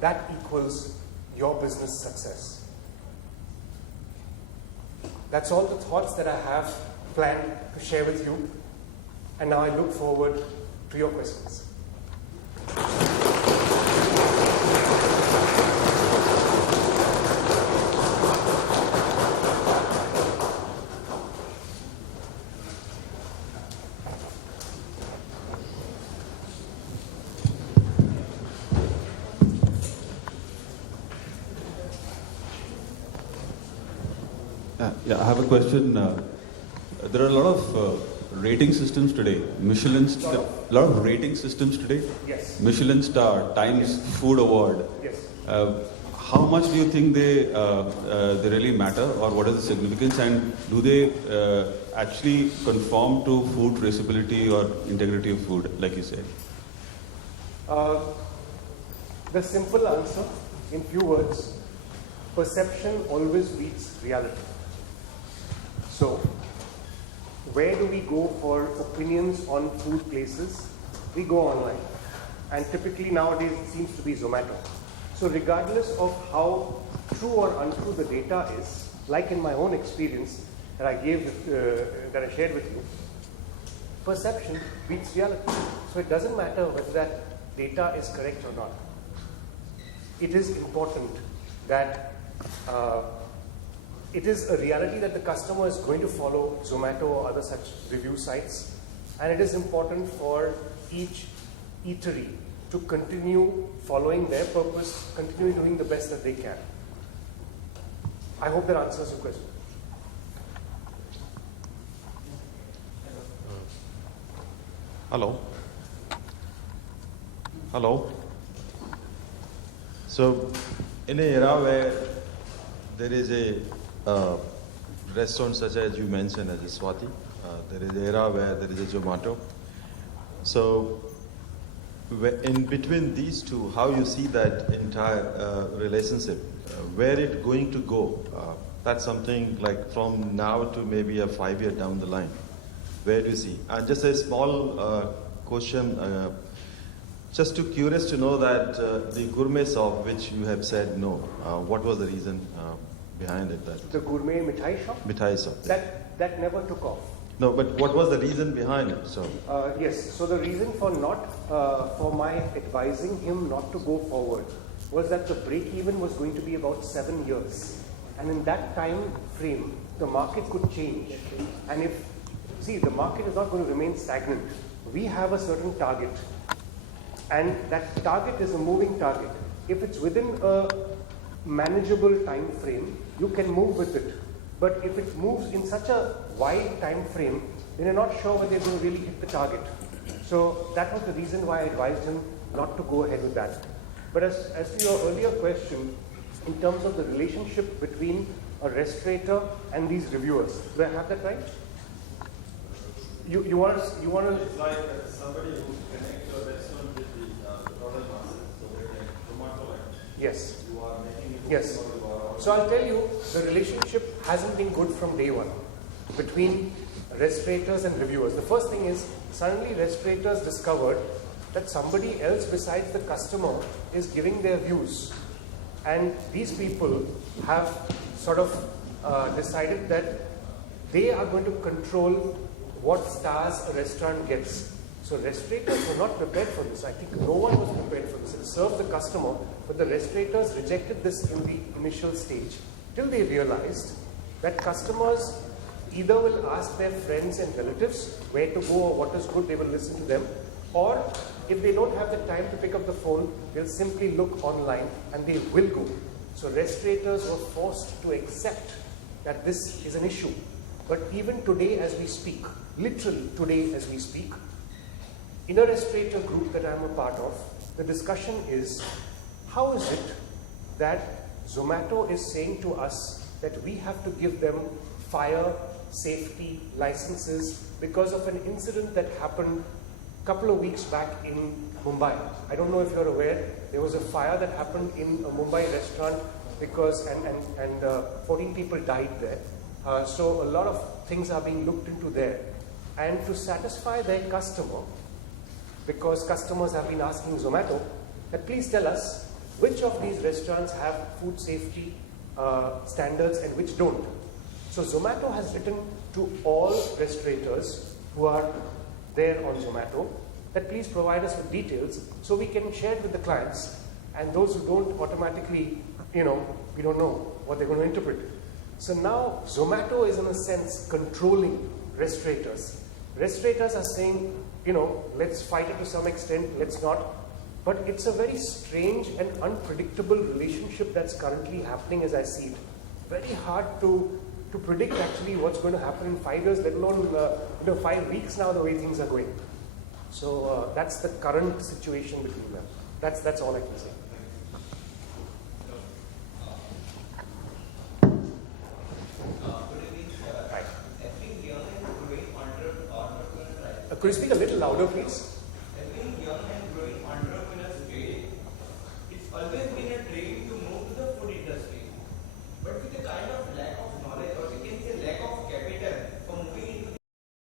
That equals your business success. That's all the thoughts that I have planned to share with you. And now I look forward to your questions. Yeah, I have a question. There are a lot of rating systems today. A lot of rating systems today. Yes. Michelin star, Times Food Award. Yes. How much do you think they really matter, or what is the significance, and do they actually conform to food traceability or integrity of food, like you said? The simple answer, in few words, perception always beats reality. So, where do we go for opinions on food places? We go online. And typically nowadays it seems to be Zomato. So regardless of how true or untrue the data is, like in my own experience that I shared with you, perception beats reality. So it doesn't matter whether that data is correct or not. It is important that it is a reality that the customer is going to follow Zomato or other such review sites, and it is important for each eatery to continue following their purpose, continue doing the best that they can. I hope that answers your question. Hello. Hello. So, in an era where there is a restaurant such as you mentioned as a Swati, there is an era where there is a Zomato. So, in between these two, how you see that entire relationship, where it going to go? That's something like from now to maybe a 5 year down the line. Where do you see? And just a small question, just too curious to know that the gourmet shop, which you have said no, what was the reason behind it? The gourmet mithai shop? Mithai shop. That never took off. No, but what was the reason behind it? So yes, so the reason for my advising him not to go forward was that the break-even was going to be about 7 years. And in that time frame, the market could change. And the market is not going to remain stagnant. We have a certain target. And that target is a moving target. If it's within a manageable time frame, you can move with it. But if it moves in such a wide time frame, then you're not sure whether they're going to really hit the target. So that was the reason why I advised him not to go ahead with that. But as to your earlier question, in terms of the relationship between a restaurateur and these reviewers, do I have that right? You want to? It's like somebody who connects your restaurant with the product masses. So they're like tomato and Yes. you are making it. Yes. So I'll tell you, the relationship hasn't been good from day one between restaurateurs and reviewers. The first thing is, suddenly restaurateurs discovered that somebody else besides the customer is giving their views. And these people have sort of decided that they are going to control what stars a restaurant gets. So restaurators were not prepared for this. I think no one was prepared for this. It served the customer, but the restaurators rejected this in the initial stage till they realized that customers either will ask their friends and relatives where to go or what is good, they will listen to them, or if they don't have the time to pick up the phone, they'll simply look online and they will go. So restaurators were forced to accept that this is an issue. But even today as we speak, literally today as we speak, in a restaurator group that I'm a part of, the discussion is, how is it that Zomato is saying to us that we have to give them fire safety licenses because of an incident that happened a couple of weeks back in Mumbai. I don't know if you're aware, there was a fire that happened in a Mumbai restaurant because, and 14 people died there. So a lot of things are being looked into there. And to satisfy their customer, because customers have been asking Zomato that please tell us which of these restaurants have food safety standards and which don't. So Zomato has written to all restaurateurs who are there on Zomato that please provide us with details so we can share it with the clients, and those who don't automatically, we don't know what they're going to interpret. So now Zomato is in a sense controlling restaurators. Restaurators are saying, let's fight it to some extent, let's not. But it's a very strange and unpredictable relationship that's currently happening as I see it. Very hard to predict actually what's going to happen in 5 years, let alone 5 weeks now the way things are going. So that's the current situation between them. That's all I can say. Could you speak a little louder, please? Helping young and growing entrepreneurs trade, it's always been a dream to move to the food industry. But with the kind of lack of knowledge, or we can say lack of capital for moving into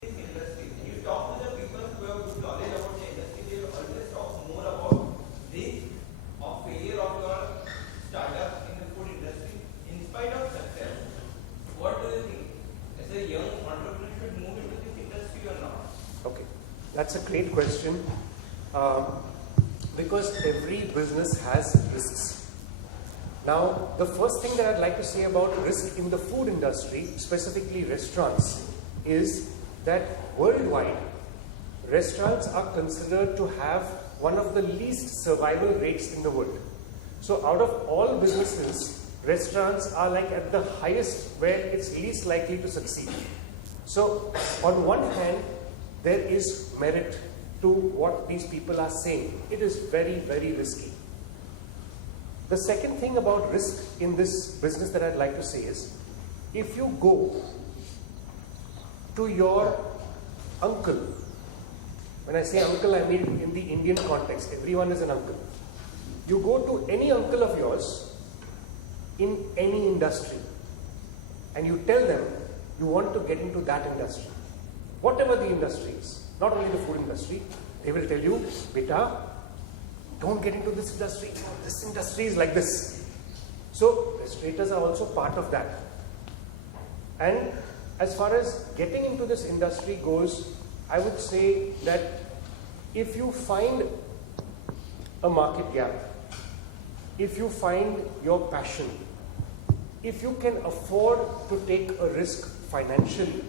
this industry, and you talk to the people who have good knowledge about the industry, they will always talk more about this of failure of your startup in the food industry. In spite of success, what do you think? As a young entrepreneur, should move into this industry or not? Okay, that's a great question. Because every business has risks. Now, the first thing that I'd like to say about risk in the food industry, specifically restaurants, is that worldwide, restaurants are considered to have one of the least survival rates in the world. So out of all businesses, restaurants are like at the highest where it's least likely to succeed. So on one hand, there is merit to what these people are saying. It is very, very risky. The second thing about risk in this business that I'd like to say is, if you go to your uncle, when I say uncle, I mean in the Indian context, everyone is an uncle. You go to any uncle of yours in any industry and you tell them you want to get into that industry. Whatever the industry is, not only the food industry, they will tell you, beta, don't get into this industry. This industry is like this. So restaurateurs are also part of that. And as far as getting into this industry goes, I would say that if you find a market gap, if you find your passion, if you can afford to take a risk financially,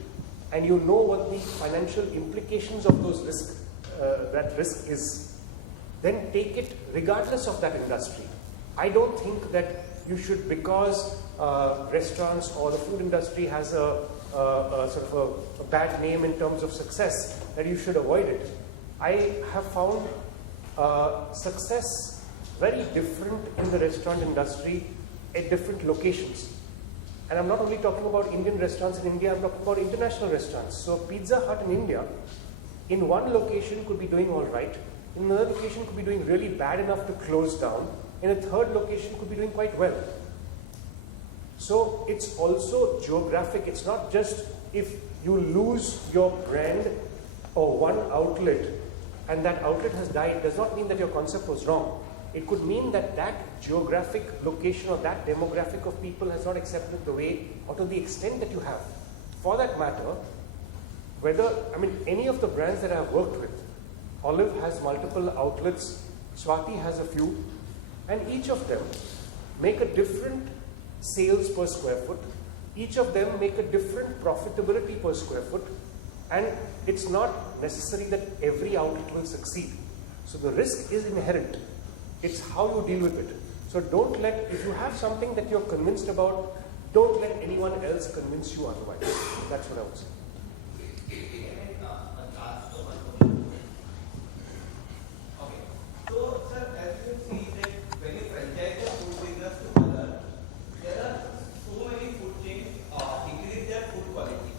and you know what the financial implications of that risk is, then take it regardless of that industry. I don't think that you should, because restaurants or the food industry has a sort of a bad name in terms of success, that you should avoid it. I have found success very different in the restaurant industry at different locations. And I'm not only talking about Indian restaurants in India, I'm talking about international restaurants. So Pizza Hut in India, in one location could be doing all right, in another location could be doing really bad enough to close down, in a third location could be doing quite well. So it's also geographic. It's not just if you lose your brand or one outlet and that outlet has died, does not mean that your concept was wrong. It could mean that that geographic location or that demographic of people has not accepted the way or to the extent that you have. For that matter, any of the brands that I've worked with, Olive has multiple outlets, Swati has a few, and each of them make a different sales per square foot. Each of them make a different profitability per square foot, and it's not necessary that every outlet will succeed. So the risk is inherent. It's how you deal with it. So don't let, if you have something that you're convinced about, don't let anyone else convince you otherwise. That's what I would say. Okay. So, sir, as you see that when you franchise the food business to other, there are so many food chains decrease their food quality,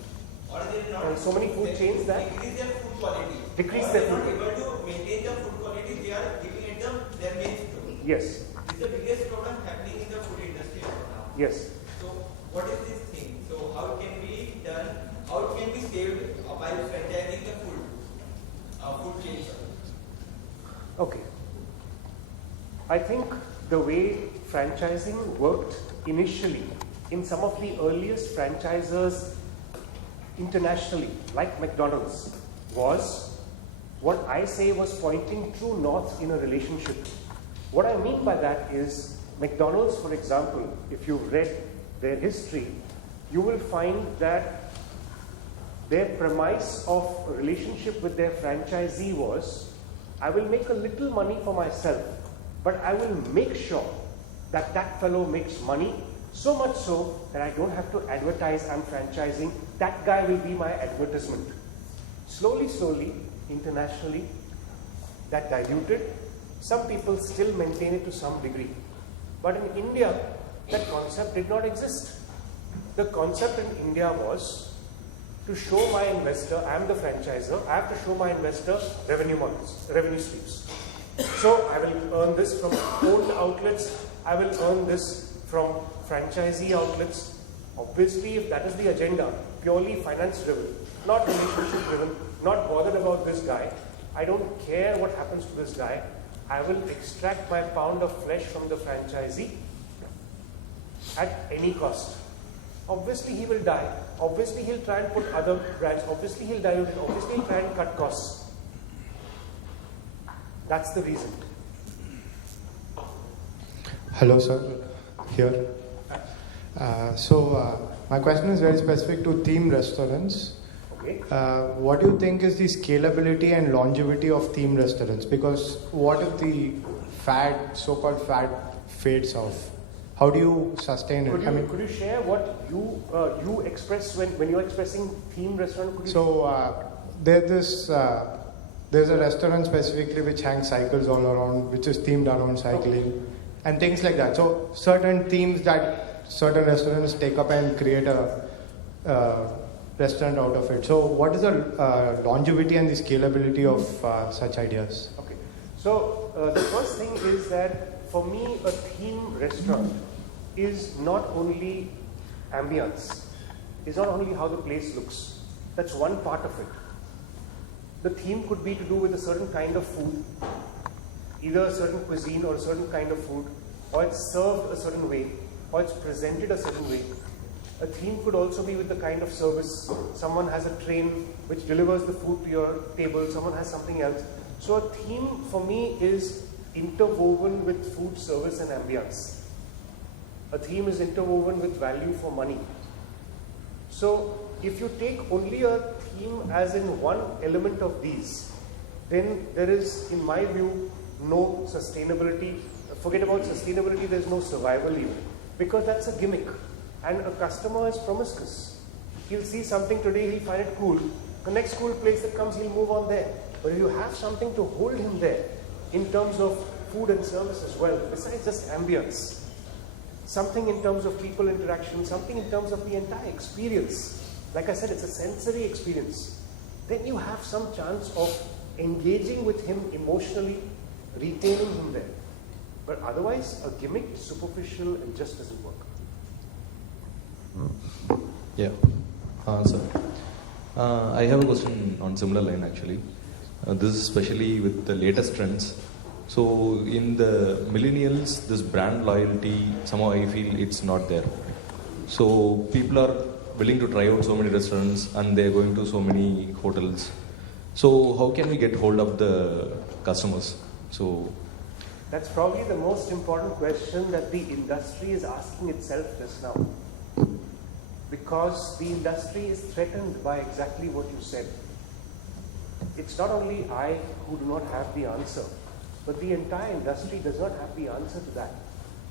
or they not. And so many food chains that decrease their food quality. decrease or their they are food not able to maintain the food quality. They are giving it their main store. Yes, This is the biggest problem happening in the food industry right now. yes. So, what is this thing? So, how it can be done? How it can be saved by franchising the food chain? Okay. I think the way franchising worked initially in some of the earliest franchisers internationally, like McDonald's, was what I say was pointing true north in a relationship. What I mean by that is McDonald's, for example, if you've read their history, you will find that their premise of a relationship with their franchisee was, I will make a little money for myself, but I will make sure that that fellow makes money, so much so that I don't have to advertise I'm franchising. That guy will be my advertisement. Slowly, internationally, that diluted. Some people still maintain it to some degree. But in India, that concept did not exist. The concept in India was to show my investor, I am the franchisor, I have to show my investor revenue models, revenue streams. So I will earn this from owned outlets, I will earn this from franchisee outlets. Obviously, if that is the agenda, purely finance driven, not relationship driven, not bothered about this guy, I don't care what happens to this guy, I will extract my pound of flesh from the franchisee at any cost. Obviously he will die, obviously he'll try and put other brands, obviously he'll dilute it, obviously he'll try and cut costs. That's the reason. Hello, sir. Here. My question is very specific to theme restaurants. Okay. What do you think is the scalability and longevity of theme restaurants? Because what if the so-called fad, fades off? How do you sustain it? Could you share what you express when you're expressing theme restaurant? There's a restaurant specifically which hangs cycles all around, which is themed around cycling and things like that. So certain themes that certain restaurants take up and create a restaurant out of it. So what is the longevity and the scalability of such ideas? Okay. So the first thing is that for me, a theme restaurant is not only ambience, is not only how the place looks. That's one part of it. The theme could be to do with a certain kind of food, either a certain cuisine or a certain kind of food, or it's served a certain way, or it's presented a certain way. A theme could also be with the kind of service. Someone has a train which delivers the food to your table, someone has something else. So a theme for me is interwoven with food, service, and ambience. A theme is interwoven with value for money. So, if you take only a theme as in one element of these, then there is, in my view, no sustainability. Forget about sustainability, there's no survival even. Because that's a gimmick. And a customer is promiscuous. He'll see something today, he'll find it cool. The next cool place that comes, he'll move on there. But if you have something to hold him there, in terms of food and service as well, besides just ambience, something in terms of people interaction, something in terms of the entire experience. Like I said, it's a sensory experience. Then you have some chance of engaging with him emotionally, retaining him there. But otherwise, a gimmick, superficial, and just doesn't work. Yeah, sir. I have a question on similar line actually. This is especially with the latest trends. So in the millennials, this brand loyalty, somehow I feel it's not there. So people are willing to try out so many restaurants and they're going to so many hotels. So how can we get hold of the customers? So that's probably the most important question that the industry is asking itself just now. Because the industry is threatened by exactly what you said. It's not only I who do not have the answer, but the entire industry does not have the answer to that.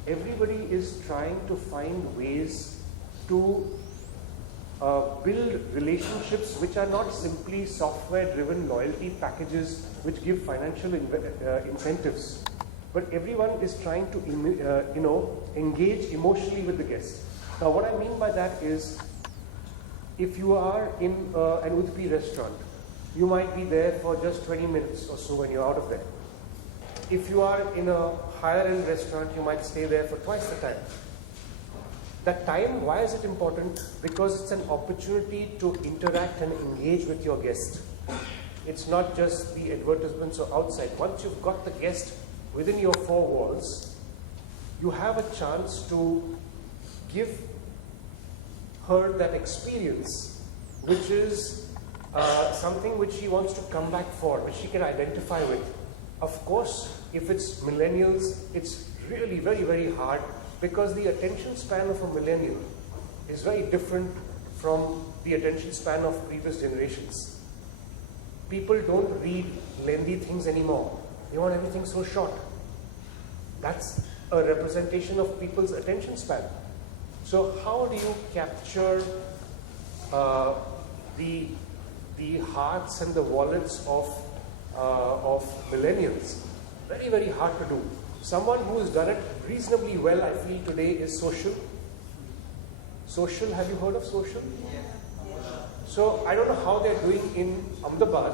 Everybody is trying to find ways to build relationships which are not simply software-driven loyalty packages which give financial incentives, but everyone is trying to engage emotionally with the guest. Now, what I mean by that is, if you are in an Udupi restaurant, you might be there for just 20 minutes or so when you're out of there. If you are in a higher-end restaurant, you might stay there for twice the time. That time, why is it important? Because it's an opportunity to interact and engage with your guest. It's not just the advertisements or outside. Once you've got the guest within your four walls, you have a chance to give her that experience, which is something which she wants to come back for, which she can identify with. Of course, if it's millennials, it's really very, very hard, because the attention span of a millennial is very different from the attention span of previous generations. People don't read lengthy things anymore. They want everything so short. That's a representation of people's attention span. So how do you capture the hearts and the wallets of millennials? Very, very hard to do. Someone who has done it reasonably well, I feel today, is Social. Social, have you heard of Social? Yeah. So I don't know how they're doing in Ahmedabad.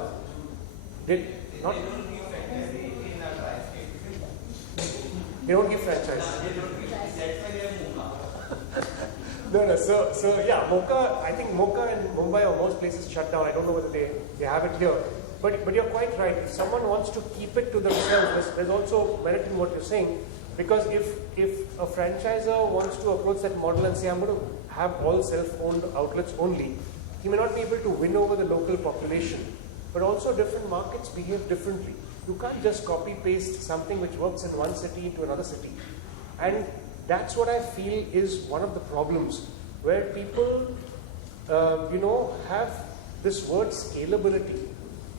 They don't give franchise in our tri-state. They don't give franchise. They don't give. That's why they have Mocha. No. So yeah, Mocha. I think Mocha and Mumbai or most places shut down. I don't know whether they have it here. But you're quite right. If someone wants to keep it to themselves, there's also merit in what you're saying. Because if a franchisor wants to approach that model and say, I'm going to have all self-owned outlets only, he may not be able to win over the local population. But also different markets behave differently. You can't just copy-paste something which works in one city into another city. And that's what I feel is one of the problems, where people, have this word scalability.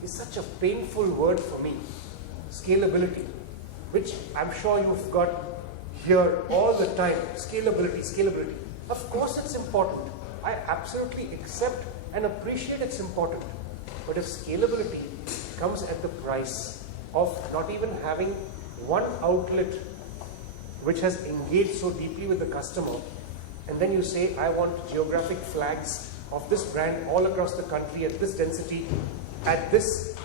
Is such a painful word for me. Scalability, which I'm sure you've got here all the time. Scalability. Of course it's important. I absolutely accept and appreciate it's important. But if scalability comes at the price of not even having one outlet which has engaged so deeply with the customer, and then you say, I want geographic flags of this brand all across the country at this density, at this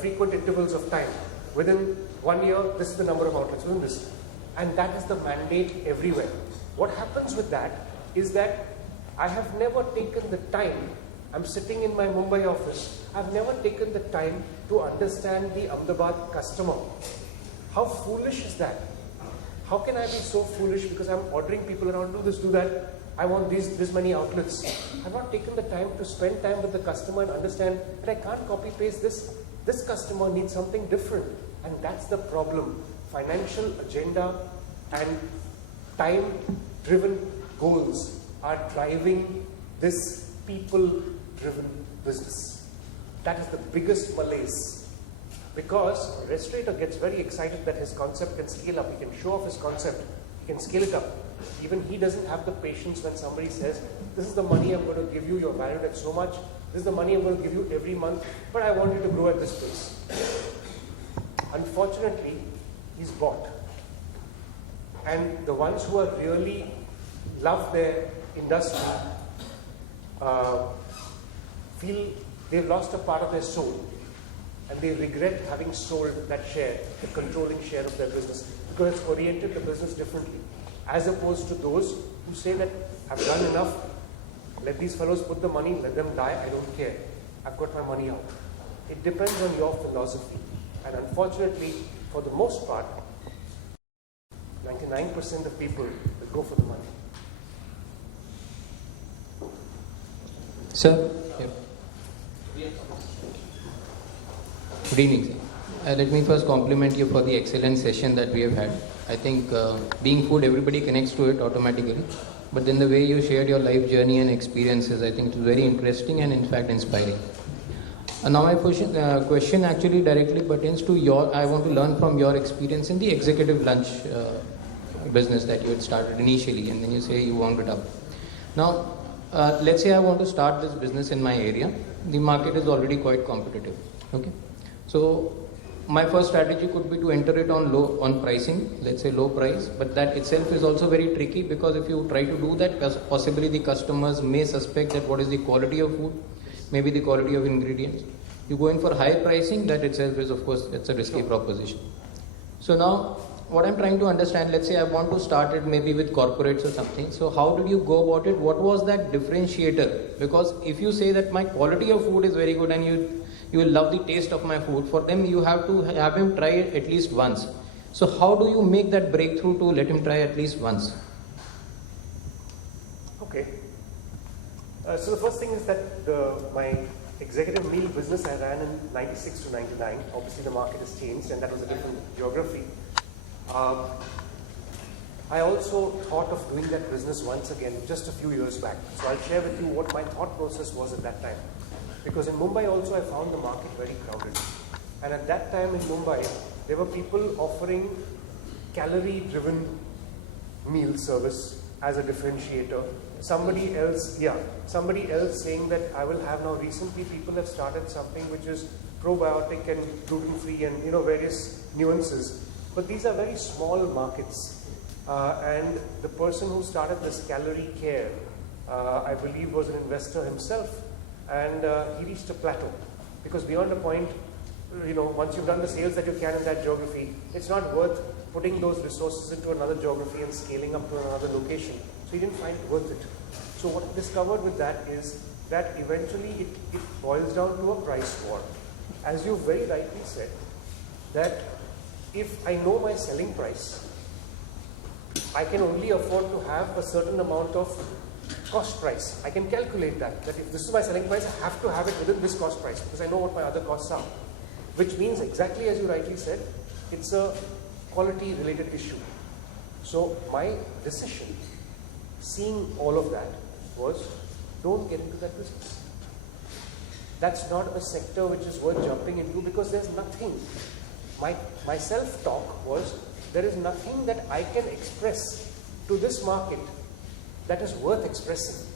frequent intervals of time. Within 1 year, this is the number of outlets, within this. And that is the mandate everywhere. What happens with that is that I have never taken the time, I'm sitting in my Mumbai office, I've never taken the time to understand the Ahmedabad customer. How foolish is that? How can I be so foolish because I'm ordering people around, do this, do that, I want this many outlets. I've not taken the time to spend time with the customer and understand that I can't copy paste this. This customer needs something different. And that's the problem. financial agenda and time-driven goals are driving this people-driven business. That is the biggest malaise. Because a restaurator gets very excited that his concept can scale up. He can show off his concept. He can scale it up. Even he doesn't have the patience when somebody says, this is the money I'm going to give you, you're valued at so much. This is the money I'm going to give you every month, but I want you to grow at this pace. Unfortunately, he's bought. And the ones who are really love their industry feel they've lost a part of their soul. And they regret having sold that share, the controlling share of their business, because it's oriented the business differently. As opposed to those who say that I've done enough, let these fellows put the money, let them die, I don't care. I've got my money out. It depends on your philosophy. And unfortunately, for the most part, 99% of people will go for the money. Sir? Good evening, sir. Let me first compliment you for the excellent session that we have had. I think being food, everybody connects to it automatically. But then the way you shared your life journey and experiences, I think it was very interesting and in fact inspiring. Now my question actually directly pertains to I want to learn from your experience in the executive lunch business that you had started initially, and then you say you wound it up. Now, let's say I want to start this business in my area. The market is already quite competitive. Okay. So my first strategy could be to enter it on pricing, let's say low price, but that itself is also very tricky, because if you try to do that, possibly the customers may suspect that what is the quality of food, maybe the quality of ingredients. You go in for high pricing, that itself is, of course, it's a risky proposition. So now, what I'm trying to understand, let's say I want to start it maybe with corporates or something. So how did you go about it? What was that differentiator? Because if you say that my quality of food is very good and you will love the taste of my food, for them you have to have him try it at least once. So how do you make that breakthrough to let him try at least once? Okay. So the first thing is that my executive meal business I ran in 96 to 99. Obviously the market has changed and that was a different geography. I also thought of doing that business once again just a few years back. So I'll share with you what my thought process was at that time. Because in Mumbai also I found the market very crowded. And at that time in Mumbai, there were people offering calorie-driven meal service as a differentiator. Somebody else saying that I will have now, recently people have started something which is probiotic and gluten-free and various nuances. But these are very small markets. And the person who started this calorie care, I believe was an investor himself. And he reached a plateau. Because beyond a point, once you've done the sales that you can in that geography, it's not worth putting those resources into another geography and scaling up to another location. So he didn't find it worth it. So what I discovered with that is that eventually it boils down to a price war. As you very rightly said, that if I know my selling price, I can only afford to have a certain amount of cost price. I can calculate that if this is my selling price, I have to have it within this cost price because I know what my other costs are. Which means, exactly as you rightly said, it's a quality related issue. So my decision, seeing all of that, was don't get into that business. That's not a sector which is worth jumping into because there's nothing. My self-talk was, there is nothing that I can express to this market that is worth expressing.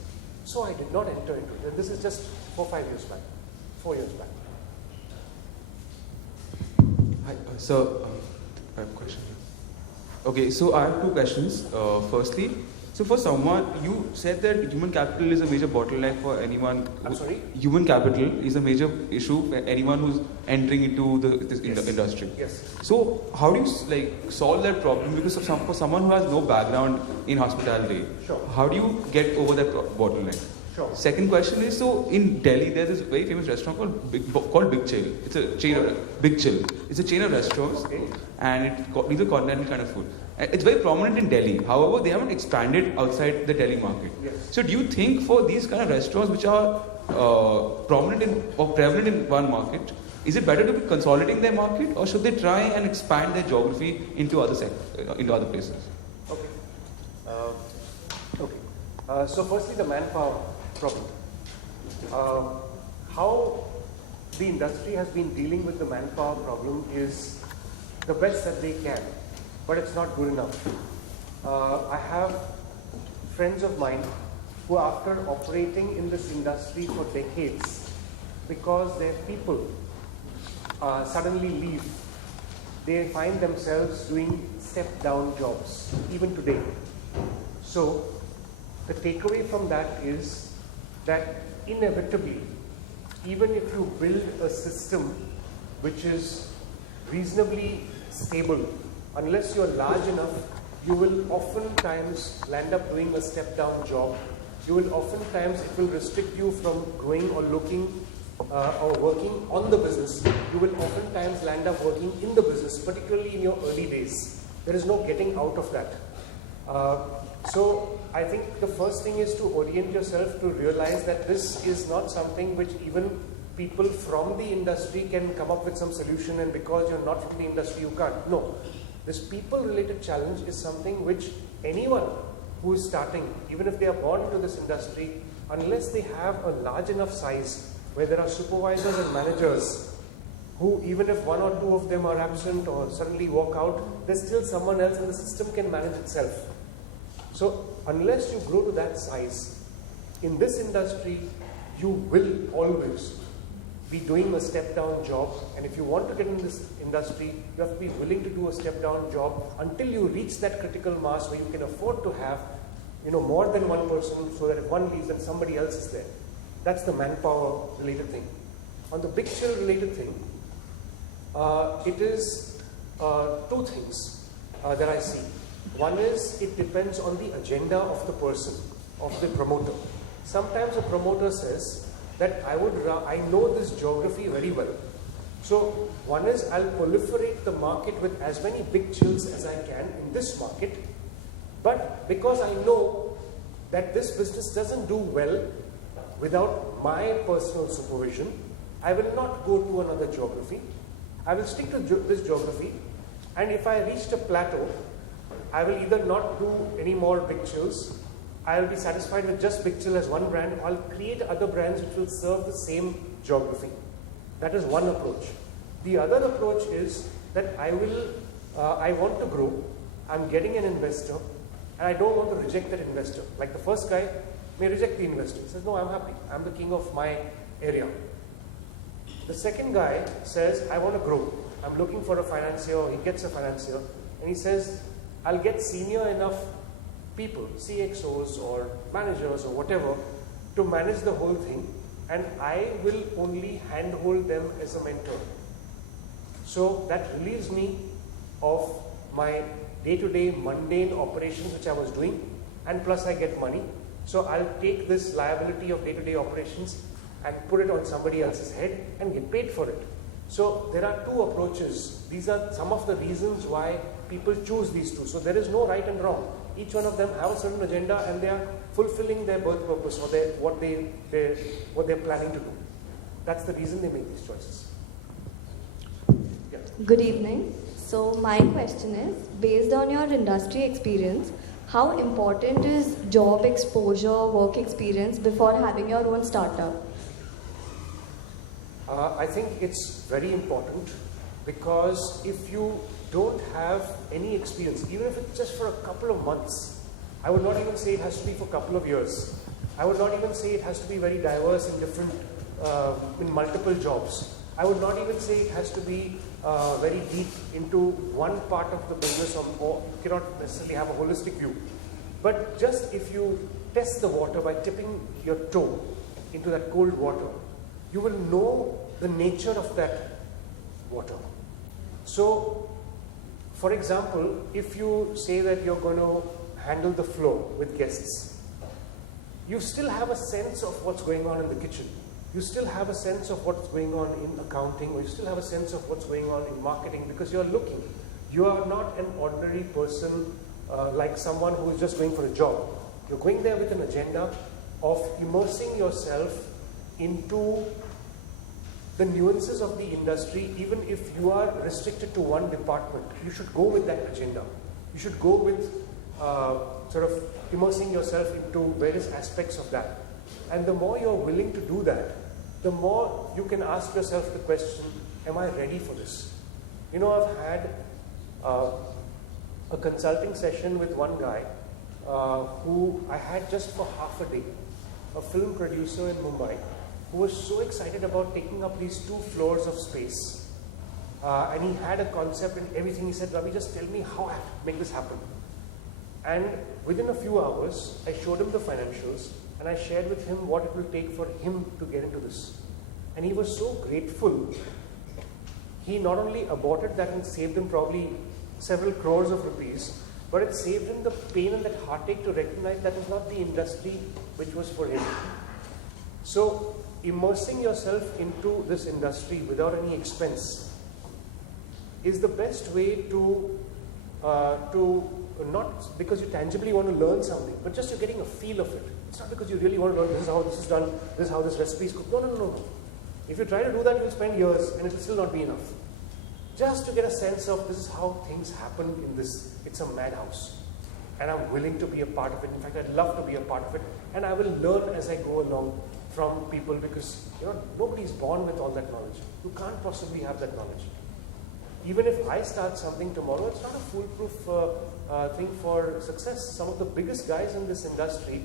So I did not enter into it. And this is just 4 years back. Hi, so I have a question. Okay, so I have two questions. Firstly, so for someone, you said that human capital is a major bottleneck for anyone. I'm sorry? Human capital is a major issue for anyone who's entering into this industry. Yes. So how do you solve that problem? Because for someone who has no background in hospitality, Sure. how do you get over that bottleneck? Sure. Second question is, so in Delhi, there's this very famous restaurant called Big Chill. It's a chain of Big Chill. It's a chain of restaurants, Okay. and these are continental kind of food. It's very prominent in Delhi. However, they haven't expanded outside the Delhi market. Yes. So, do you think for these kind of restaurants which are prominent or prevalent in one market, Is it better to be consolidating their market, or should they try and expand their geography into other into other places? Okay. So firstly, the manpower problem. How the industry has been dealing with the manpower problem is the best that they can, but it's not good enough. I have friends of mine who, after operating in this industry for decades, because their people suddenly leave, they find themselves doing step-down jobs, even today. So, the takeaway from that is that inevitably, even if you build a system which is reasonably stable, unless you're large enough, you will oftentimes land up doing a step-down job. You will oftentimes, it will restrict you from growing or looking or working on the business. You will oftentimes land up working in the business, particularly in your early days. There is no getting out of that. So I think the first thing is to orient yourself to realize that this is not something which even people from the industry can come up with some solution, and because you're not from the industry you can't. No. This people-related challenge is something which anyone who is starting, even if they are born into this industry, unless they have a large enough size where there are supervisors and managers who, even if one or two of them are absent or suddenly walk out, there's still someone else and the system can manage itself. So unless you grow to that size, in this industry, you will always be doing a step-down job, and if you want to get in this industry, you have to be willing to do a step-down job until you reach that critical mass where you can afford to have, more than one person, so that if one leaves, then somebody else is there. That's the manpower-related thing. On the Big Chill-related thing, it is two things that I see. One is, it depends on the agenda of the person, of the promoter. Sometimes a promoter says that I know this geography very well. So one is, I'll proliferate the market with as many Big Chills as I can in this market, but because I know that this business doesn't do well without my personal supervision, I will not go to another geography. I will stick to this geography, and if I reached a plateau, I will either not do any more Big Chills, I will be satisfied with just Big Chill as one brand. I'll create other brands which will serve the same geography. That is one approach. The other approach is that I want to grow, I'm getting an investor, and I don't want to reject that investor. Like the first guy may reject the investor. He says, no, I'm happy. I'm the king of my area. The second guy says, I want to grow. I'm looking for a financier. He gets a financier, and he says, I'll get senior enough people, CXOs or managers or whatever, to manage the whole thing, and I will only handhold them as a mentor. So that relieves me of my day-to-day mundane operations which I was doing, and plus I get money. So I'll take this liability of day-to-day operations and put it on somebody else's head and get paid for it. So there are two approaches. These are some of the reasons why people choose these two. So there is no right and wrong. Each one of them have a certain agenda, and they are fulfilling their birth purpose, or what they're planning to do. That's the reason they make these choices. Yeah. Good evening. So my question is, based on your industry experience, how important is job exposure, work experience before having your own startup? I think it's very important, because if you don't have any experience, even if it's just for a couple of months, I would not even say it has to be for a couple of years. I would not even say it has to be very diverse in different, in multiple jobs. I would not even say it has to be very deep into one part of the business, or you cannot necessarily have a holistic view. But just if you test the water by tipping your toe into that cold water, you will know the nature of that water. So, for example, if you say that you're going to handle the floor with guests, you still have a sense of what's going on in the kitchen. You still have a sense of what's going on in accounting, or you still have a sense of what's going on in marketing, because you're looking. You are not an ordinary person like someone who is just going for a job. You're going there with an agenda of immersing yourself into the nuances of the industry, even if you are restricted to one department, you should go with that agenda. You should go with sort of immersing yourself into various aspects of that. And the more you're willing to do that, the more you can ask yourself the question, am I ready for this? You know, I've had a consulting session with one guy who I had just for half a day, a film producer in Mumbai, who was so excited about taking up these 2 floors of space. And he had a concept and everything. He said, Ravi, just tell me how I have to make this happen. And within a few hours, I showed him the financials and I shared with him what it will take for him to get into this. And he was so grateful. He not only aborted that and saved him probably several crores of rupees, but it saved him the pain and that heartache to recognize that is not the industry which was for him. So, immersing yourself into this industry without any expense is the best way to not because you tangibly want to learn something, but just you're getting a feel of it. It's not because you really want to learn this is how this is done, this is how this recipe is cooked. No. If you try to do that, you'll spend years and it will still not be enough. Just to get a sense of this is how things happen in this. It's a madhouse. And I'm willing to be a part of it. In fact, I'd love to be a part of it. And I will learn as I go along from people because nobody's born with all that knowledge. You can't possibly have that knowledge. Even if I start something tomorrow, it's not a foolproof thing for success. Some of the biggest guys in this industry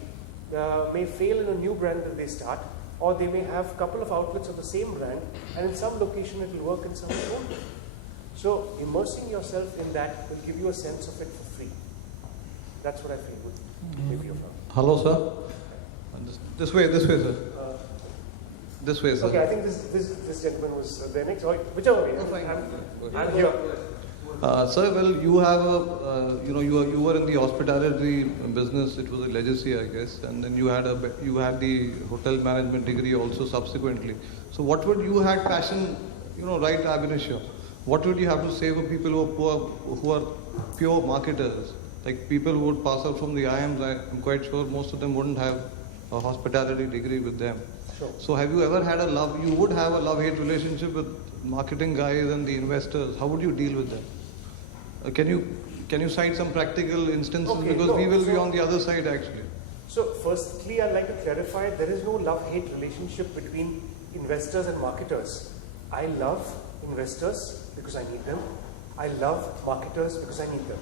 may fail in a new brand that they start, or they may have a couple of outlets of the same brand, and in some location it will work and some it won't. So immersing yourself in that will give you a sense of it for free. That's what I feel would give you a fun. Hello, sir. This way, sir. This way, sir. Okay, I think this gentleman was there next. Or whichever way. I'm here. Sir, well, you have a, you were in the hospitality business. It was a legacy, I guess, and then you had the hotel management degree also subsequently. So, what would you had passion, right, Abhinisha? What would you have to say for people who are pure marketers, like people who would pass out from the IIMs? I'm quite sure most of them wouldn't have a hospitality degree with them. Sure. So, have you ever had you would have a love-hate relationship with marketing guys and the investors? How would you deal with them? Can you cite some practical instances? Okay, because we will be on the other side actually. So firstly, I'd like to clarify, there is no love-hate relationship between investors and marketers. I love investors because I need them. I love marketers because I need them.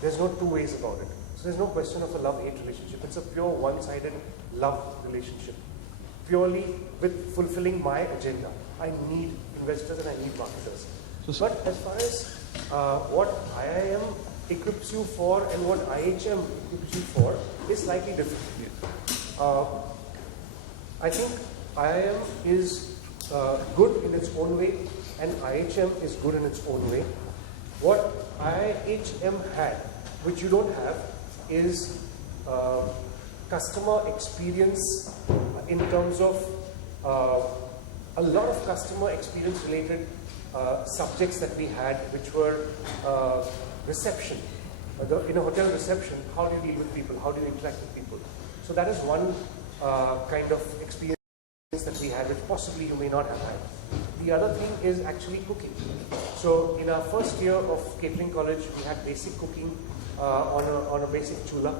There's no two ways about it. So there's no question of a love-hate relationship. It's a pure one-sided love relationship. Purely with fulfilling my agenda. I need investors and I need marketers. But as far as what IIM equips you for and what IHM equips you for is slightly different. I think IIM is good in its own way and IHM is good in its own way. What IHM had, which you don't have, is customer experience in terms of a lot of customer experience related subjects that we had, which were reception. In a hotel reception, how do you deal with people? How do you interact with people? So that is one kind of experience that we had, which possibly you may not have had. The other thing is actually cooking. So in our first year of catering college, we had basic cooking on a basic chula.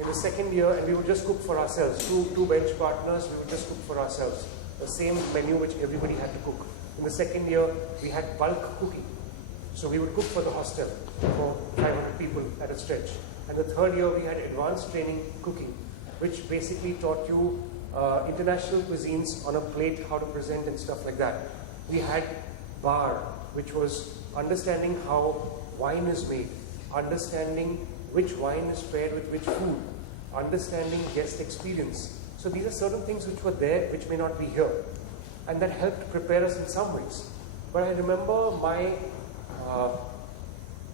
In the second year, and we would just cook for ourselves. Two bench partners, we would just cook for ourselves. The same menu which everybody had to cook. In the second year, we had bulk cooking. So we would cook for the hostel for 500 people at a stretch. And the third year, we had advanced training cooking, which basically taught you international cuisines on a plate, how to present and stuff like that. We had bar, which was understanding how wine is made, understanding which wine is paired with which food, understanding guest experience. So these are certain things which were there, which may not be here. And that helped prepare us in some ways. But I remember my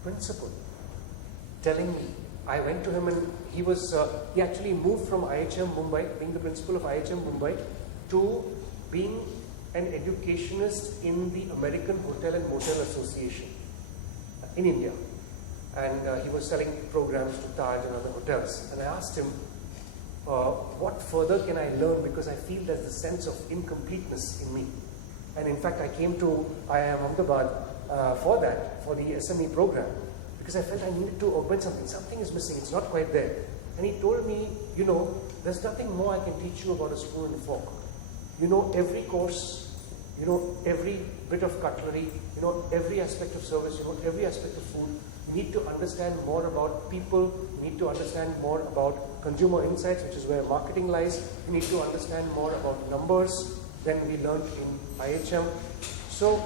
principal telling me, I went to him and he actually moved from IHM Mumbai, being the principal of IHM Mumbai, to being an educationist in the American Hotel and Motel Association in India. And he was selling programs to Taj and other hotels. And I asked him, what further can I learn, because I feel there's a sense of incompleteness in me. And in fact, I came to IIM Ahmedabad for that, for the SME program, because I felt I needed to augment something. Something is missing, it's not quite there. And he told me, you know, there's nothing more I can teach you about a spoon and fork. You know every course, you know every bit of cutlery, you know every aspect of service, you know every aspect of food. You need to understand more about people, you need to understand more about consumer insights, which is where marketing lies. You need to understand more about numbers than we learned in IHM. So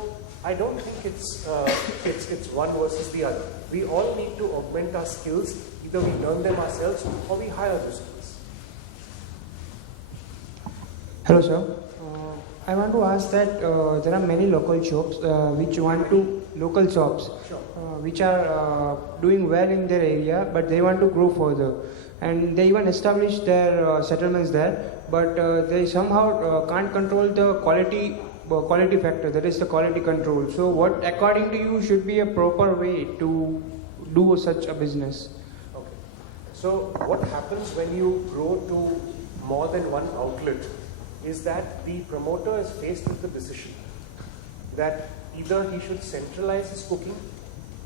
I don't think it's one versus the other. We all need to augment our skills. Either we learn them ourselves or we hire those skills. Hello, sir. I want to ask that there are many local shops which are doing well in their area, but they want to grow further, and they even establish their settlements there, but they somehow can't control the quality factor, that is the quality control. So what according to you should be a proper way to do such a business? Okay. So what happens when you grow to more than one outlet is that the promoter is faced with the decision that either he should centralize his cooking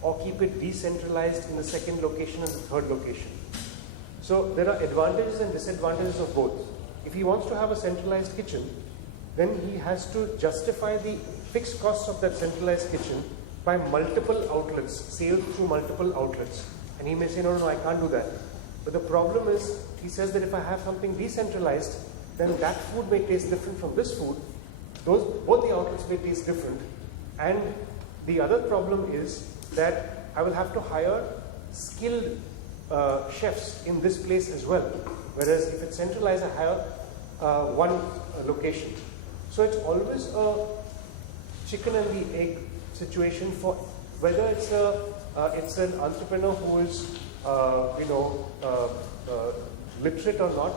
or keep it decentralized in the second location and the third location. So there are advantages and disadvantages of both. If he wants to have a centralized kitchen, then he has to justify the fixed costs of that centralized kitchen by multiple outlets, sale through multiple outlets. And he may say, no, I can't do that. But the problem is, he says that if I have something decentralized, then that food may taste different from this food. Both the outlets may taste different. And the other problem is that I will have to hire skilled chefs in this place as well. Whereas if it's centralized, I hire one location. So it's always a chicken and the egg situation for whether it's an entrepreneur who is literate or not,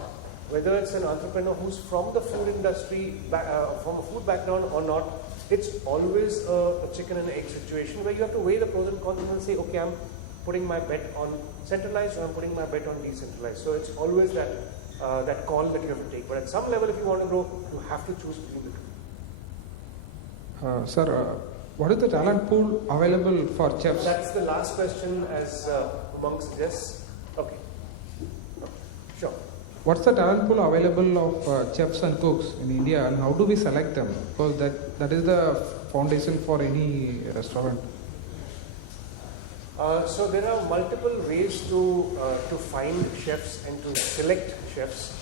whether it's an entrepreneur who's from the food industry, from a food background or not. It's always a chicken and egg situation where you have to weigh the pros and cons and say, okay, I'm putting my bet on centralized or I'm putting my bet on decentralized. So it's always that call that you have to take. But at some level, if you want to grow, you have to choose between the two. Sir, what is the talent pool available for chefs? That's the last question as Umang suggests. Okay. Sure. What's the talent pool available of chefs and cooks in India, and how do we select them? Because that is the foundation for any restaurant. So there are multiple ways to find chefs and to select chefs.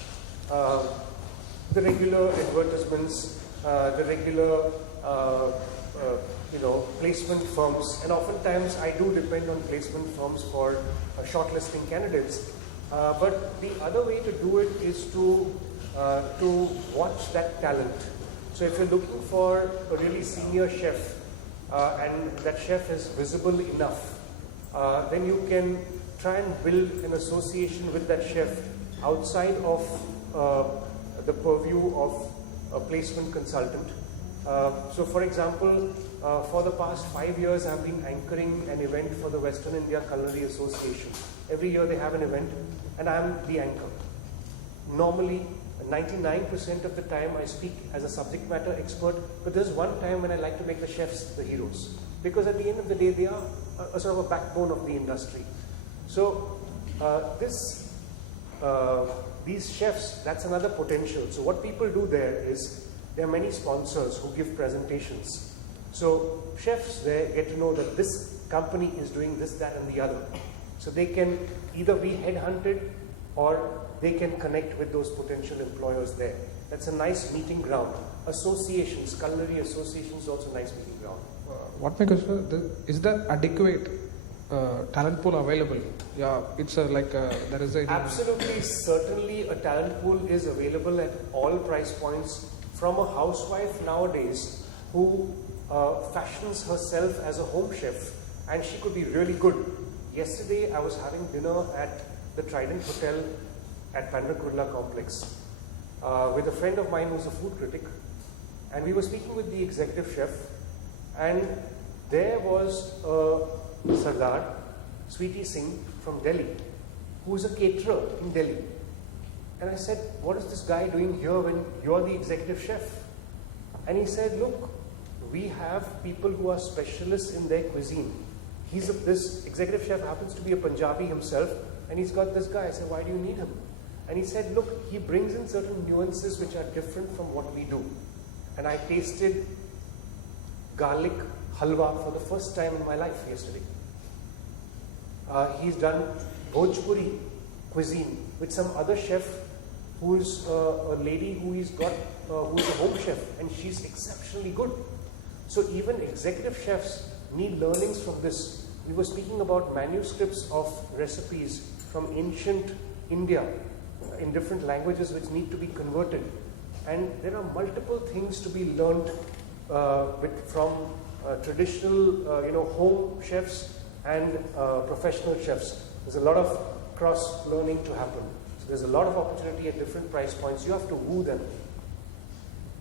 The regular advertisements, the regular placement firms, and oftentimes I do depend on placement firms for shortlisting candidates. But the other way to do it is to watch that talent. So if you're looking for a really senior chef and that chef is visible enough, then you can try and build an association with that chef outside of the purview of a placement consultant. So for example, for the past 5 years I've been anchoring an event for the Western India Culinary Association. Every year they have an event and I'm the anchor. Normally 99% of the time I speak as a subject matter expert, but there's one time when I like to make the chefs the heroes, because at the end of the day they are a sort of a backbone of the industry. So these chefs, that's another potential. So what people do there is, there are many sponsors who give presentations. So chefs there get to know that this company is doing this, that and the other. So they can either be headhunted or they can connect with those potential employers there. That's a nice meeting ground. Associations, culinary associations is also a nice meeting ground. What my question is there adequate talent pool available? Yeah, it's there is a... Absolutely, certainly a talent pool is available at all price points, from a housewife nowadays who fashions herself as a home chef, and she could be really good. Yesterday I was having dinner at the Trident Hotel at Pandra Complex with a friend of mine who's a food critic, and we were speaking with the executive chef, and there was Sardar Sweetie Singh from Delhi, who is a caterer in Delhi. And I said, what is this guy doing here when you're the executive chef? And he said, look, we have people who are specialists in their cuisine. This executive chef happens to be a Punjabi himself, and he's got this guy. I said, why do you need him? And he said, look, he brings in certain nuances which are different from what we do. And I tasted garlic halwa for the first time in my life yesterday. He's done Bhojpuri cuisine with some other chef who's a lady who's a home chef, and she's exceptionally good. So even executive chefs need learnings from this. We were speaking about manuscripts of recipes from ancient India in different languages which need to be converted. And there are multiple things to be learned from traditional home chefs and professional chefs. There's a lot of cross-learning to happen. So there's a lot of opportunity at different price points. You have to woo them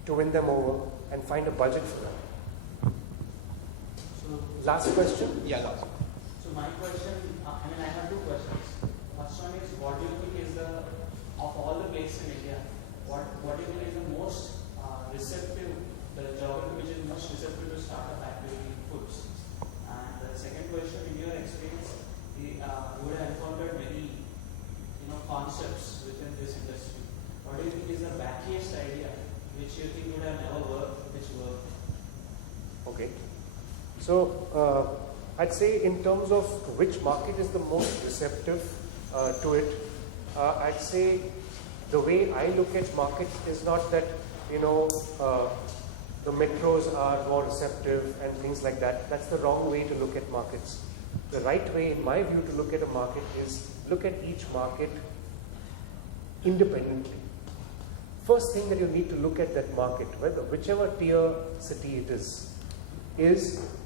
to win them over and find a budget for them. So, last question? Yeah, last. So my question, I have two questions. First one is, what do you think is of all the places in India, what do you think is the most receptive, the geography which is most receptive to start a factory in foods? And the second question, in your experience, you would have encountered many concepts within this industry. What do you think is the wackiest idea which you think would have never worked, which worked? Okay. So I'd say in terms of which market is the most receptive to it, I'd say the way I look at markets is not that, the metros are more receptive and things like that. That's the wrong way to look at markets. The right way, in my view, to look at a market is look at each market independently. First thing that you need to look at that market, whichever tier city it is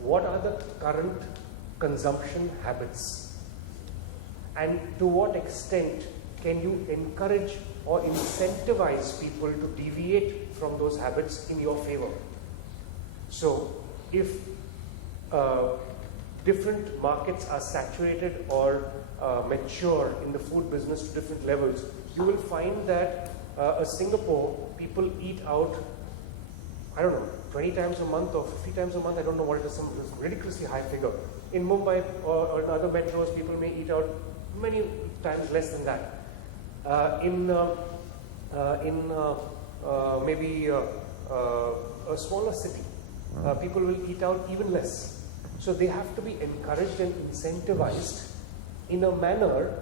what are the current consumption habits? And to what extent can you encourage or incentivize people to deviate from those habits in your favor? So, if different markets are saturated or mature in the food business to different levels, you will find that Singapore, people eat out, 20 times a month or 50 times a month, I don't know what it is, some ridiculously high figure. In Mumbai or in other metros, people may eat out many times less than that. Maybe a smaller city, people will eat out even less. So they have to be encouraged and incentivized in a manner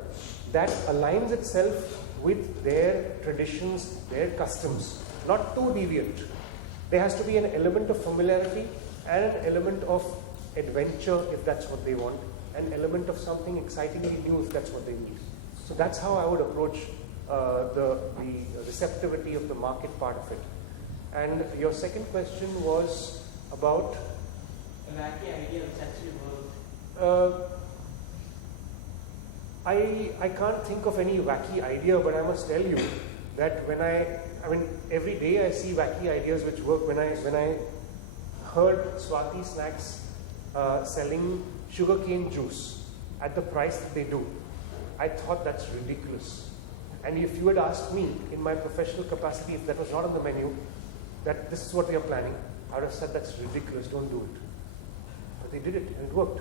that aligns itself with their traditions, their customs, not too deviant. There has to be an element of familiarity and an element of adventure if that's what they want, an element of something excitingly new if that's what they need. So that's how I would approach the receptivity of the market part of it. And your second question was about? A wacky idea which actually worked. I can't think of any wacky idea, but I must tell you that every day I see wacky ideas which work. When I heard Swati Snacks selling sugarcane juice at the price that they do, I thought that's ridiculous. And if you had asked me in my professional capacity, if that was not on the menu, that this is what we are planning, I would have said that's ridiculous, don't do it. But they did it and it worked.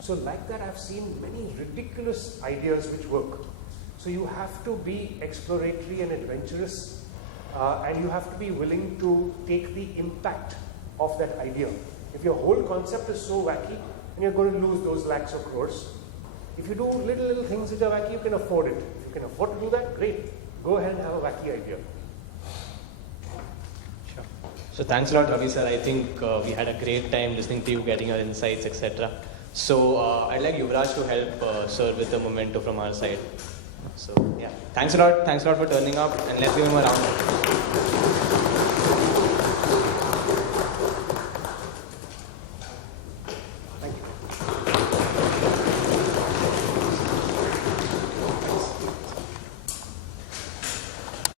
So like that, I've seen many ridiculous ideas which work. So you have to be exploratory and adventurous, and you have to be willing to take the impact of that idea. If your whole concept is so wacky, then you're going to lose those lakhs of crores. If you do little things which are wacky, you can afford it. If you can afford to do that, great. Go ahead and have a wacky idea. Sure. So thanks a lot, Ravi sir. I think we had a great time listening to you, getting your insights, etc. So I'd like Yuvraj to help sir with the memento from our side. So yeah, thanks a lot for turning up, and let's give him a round of applause.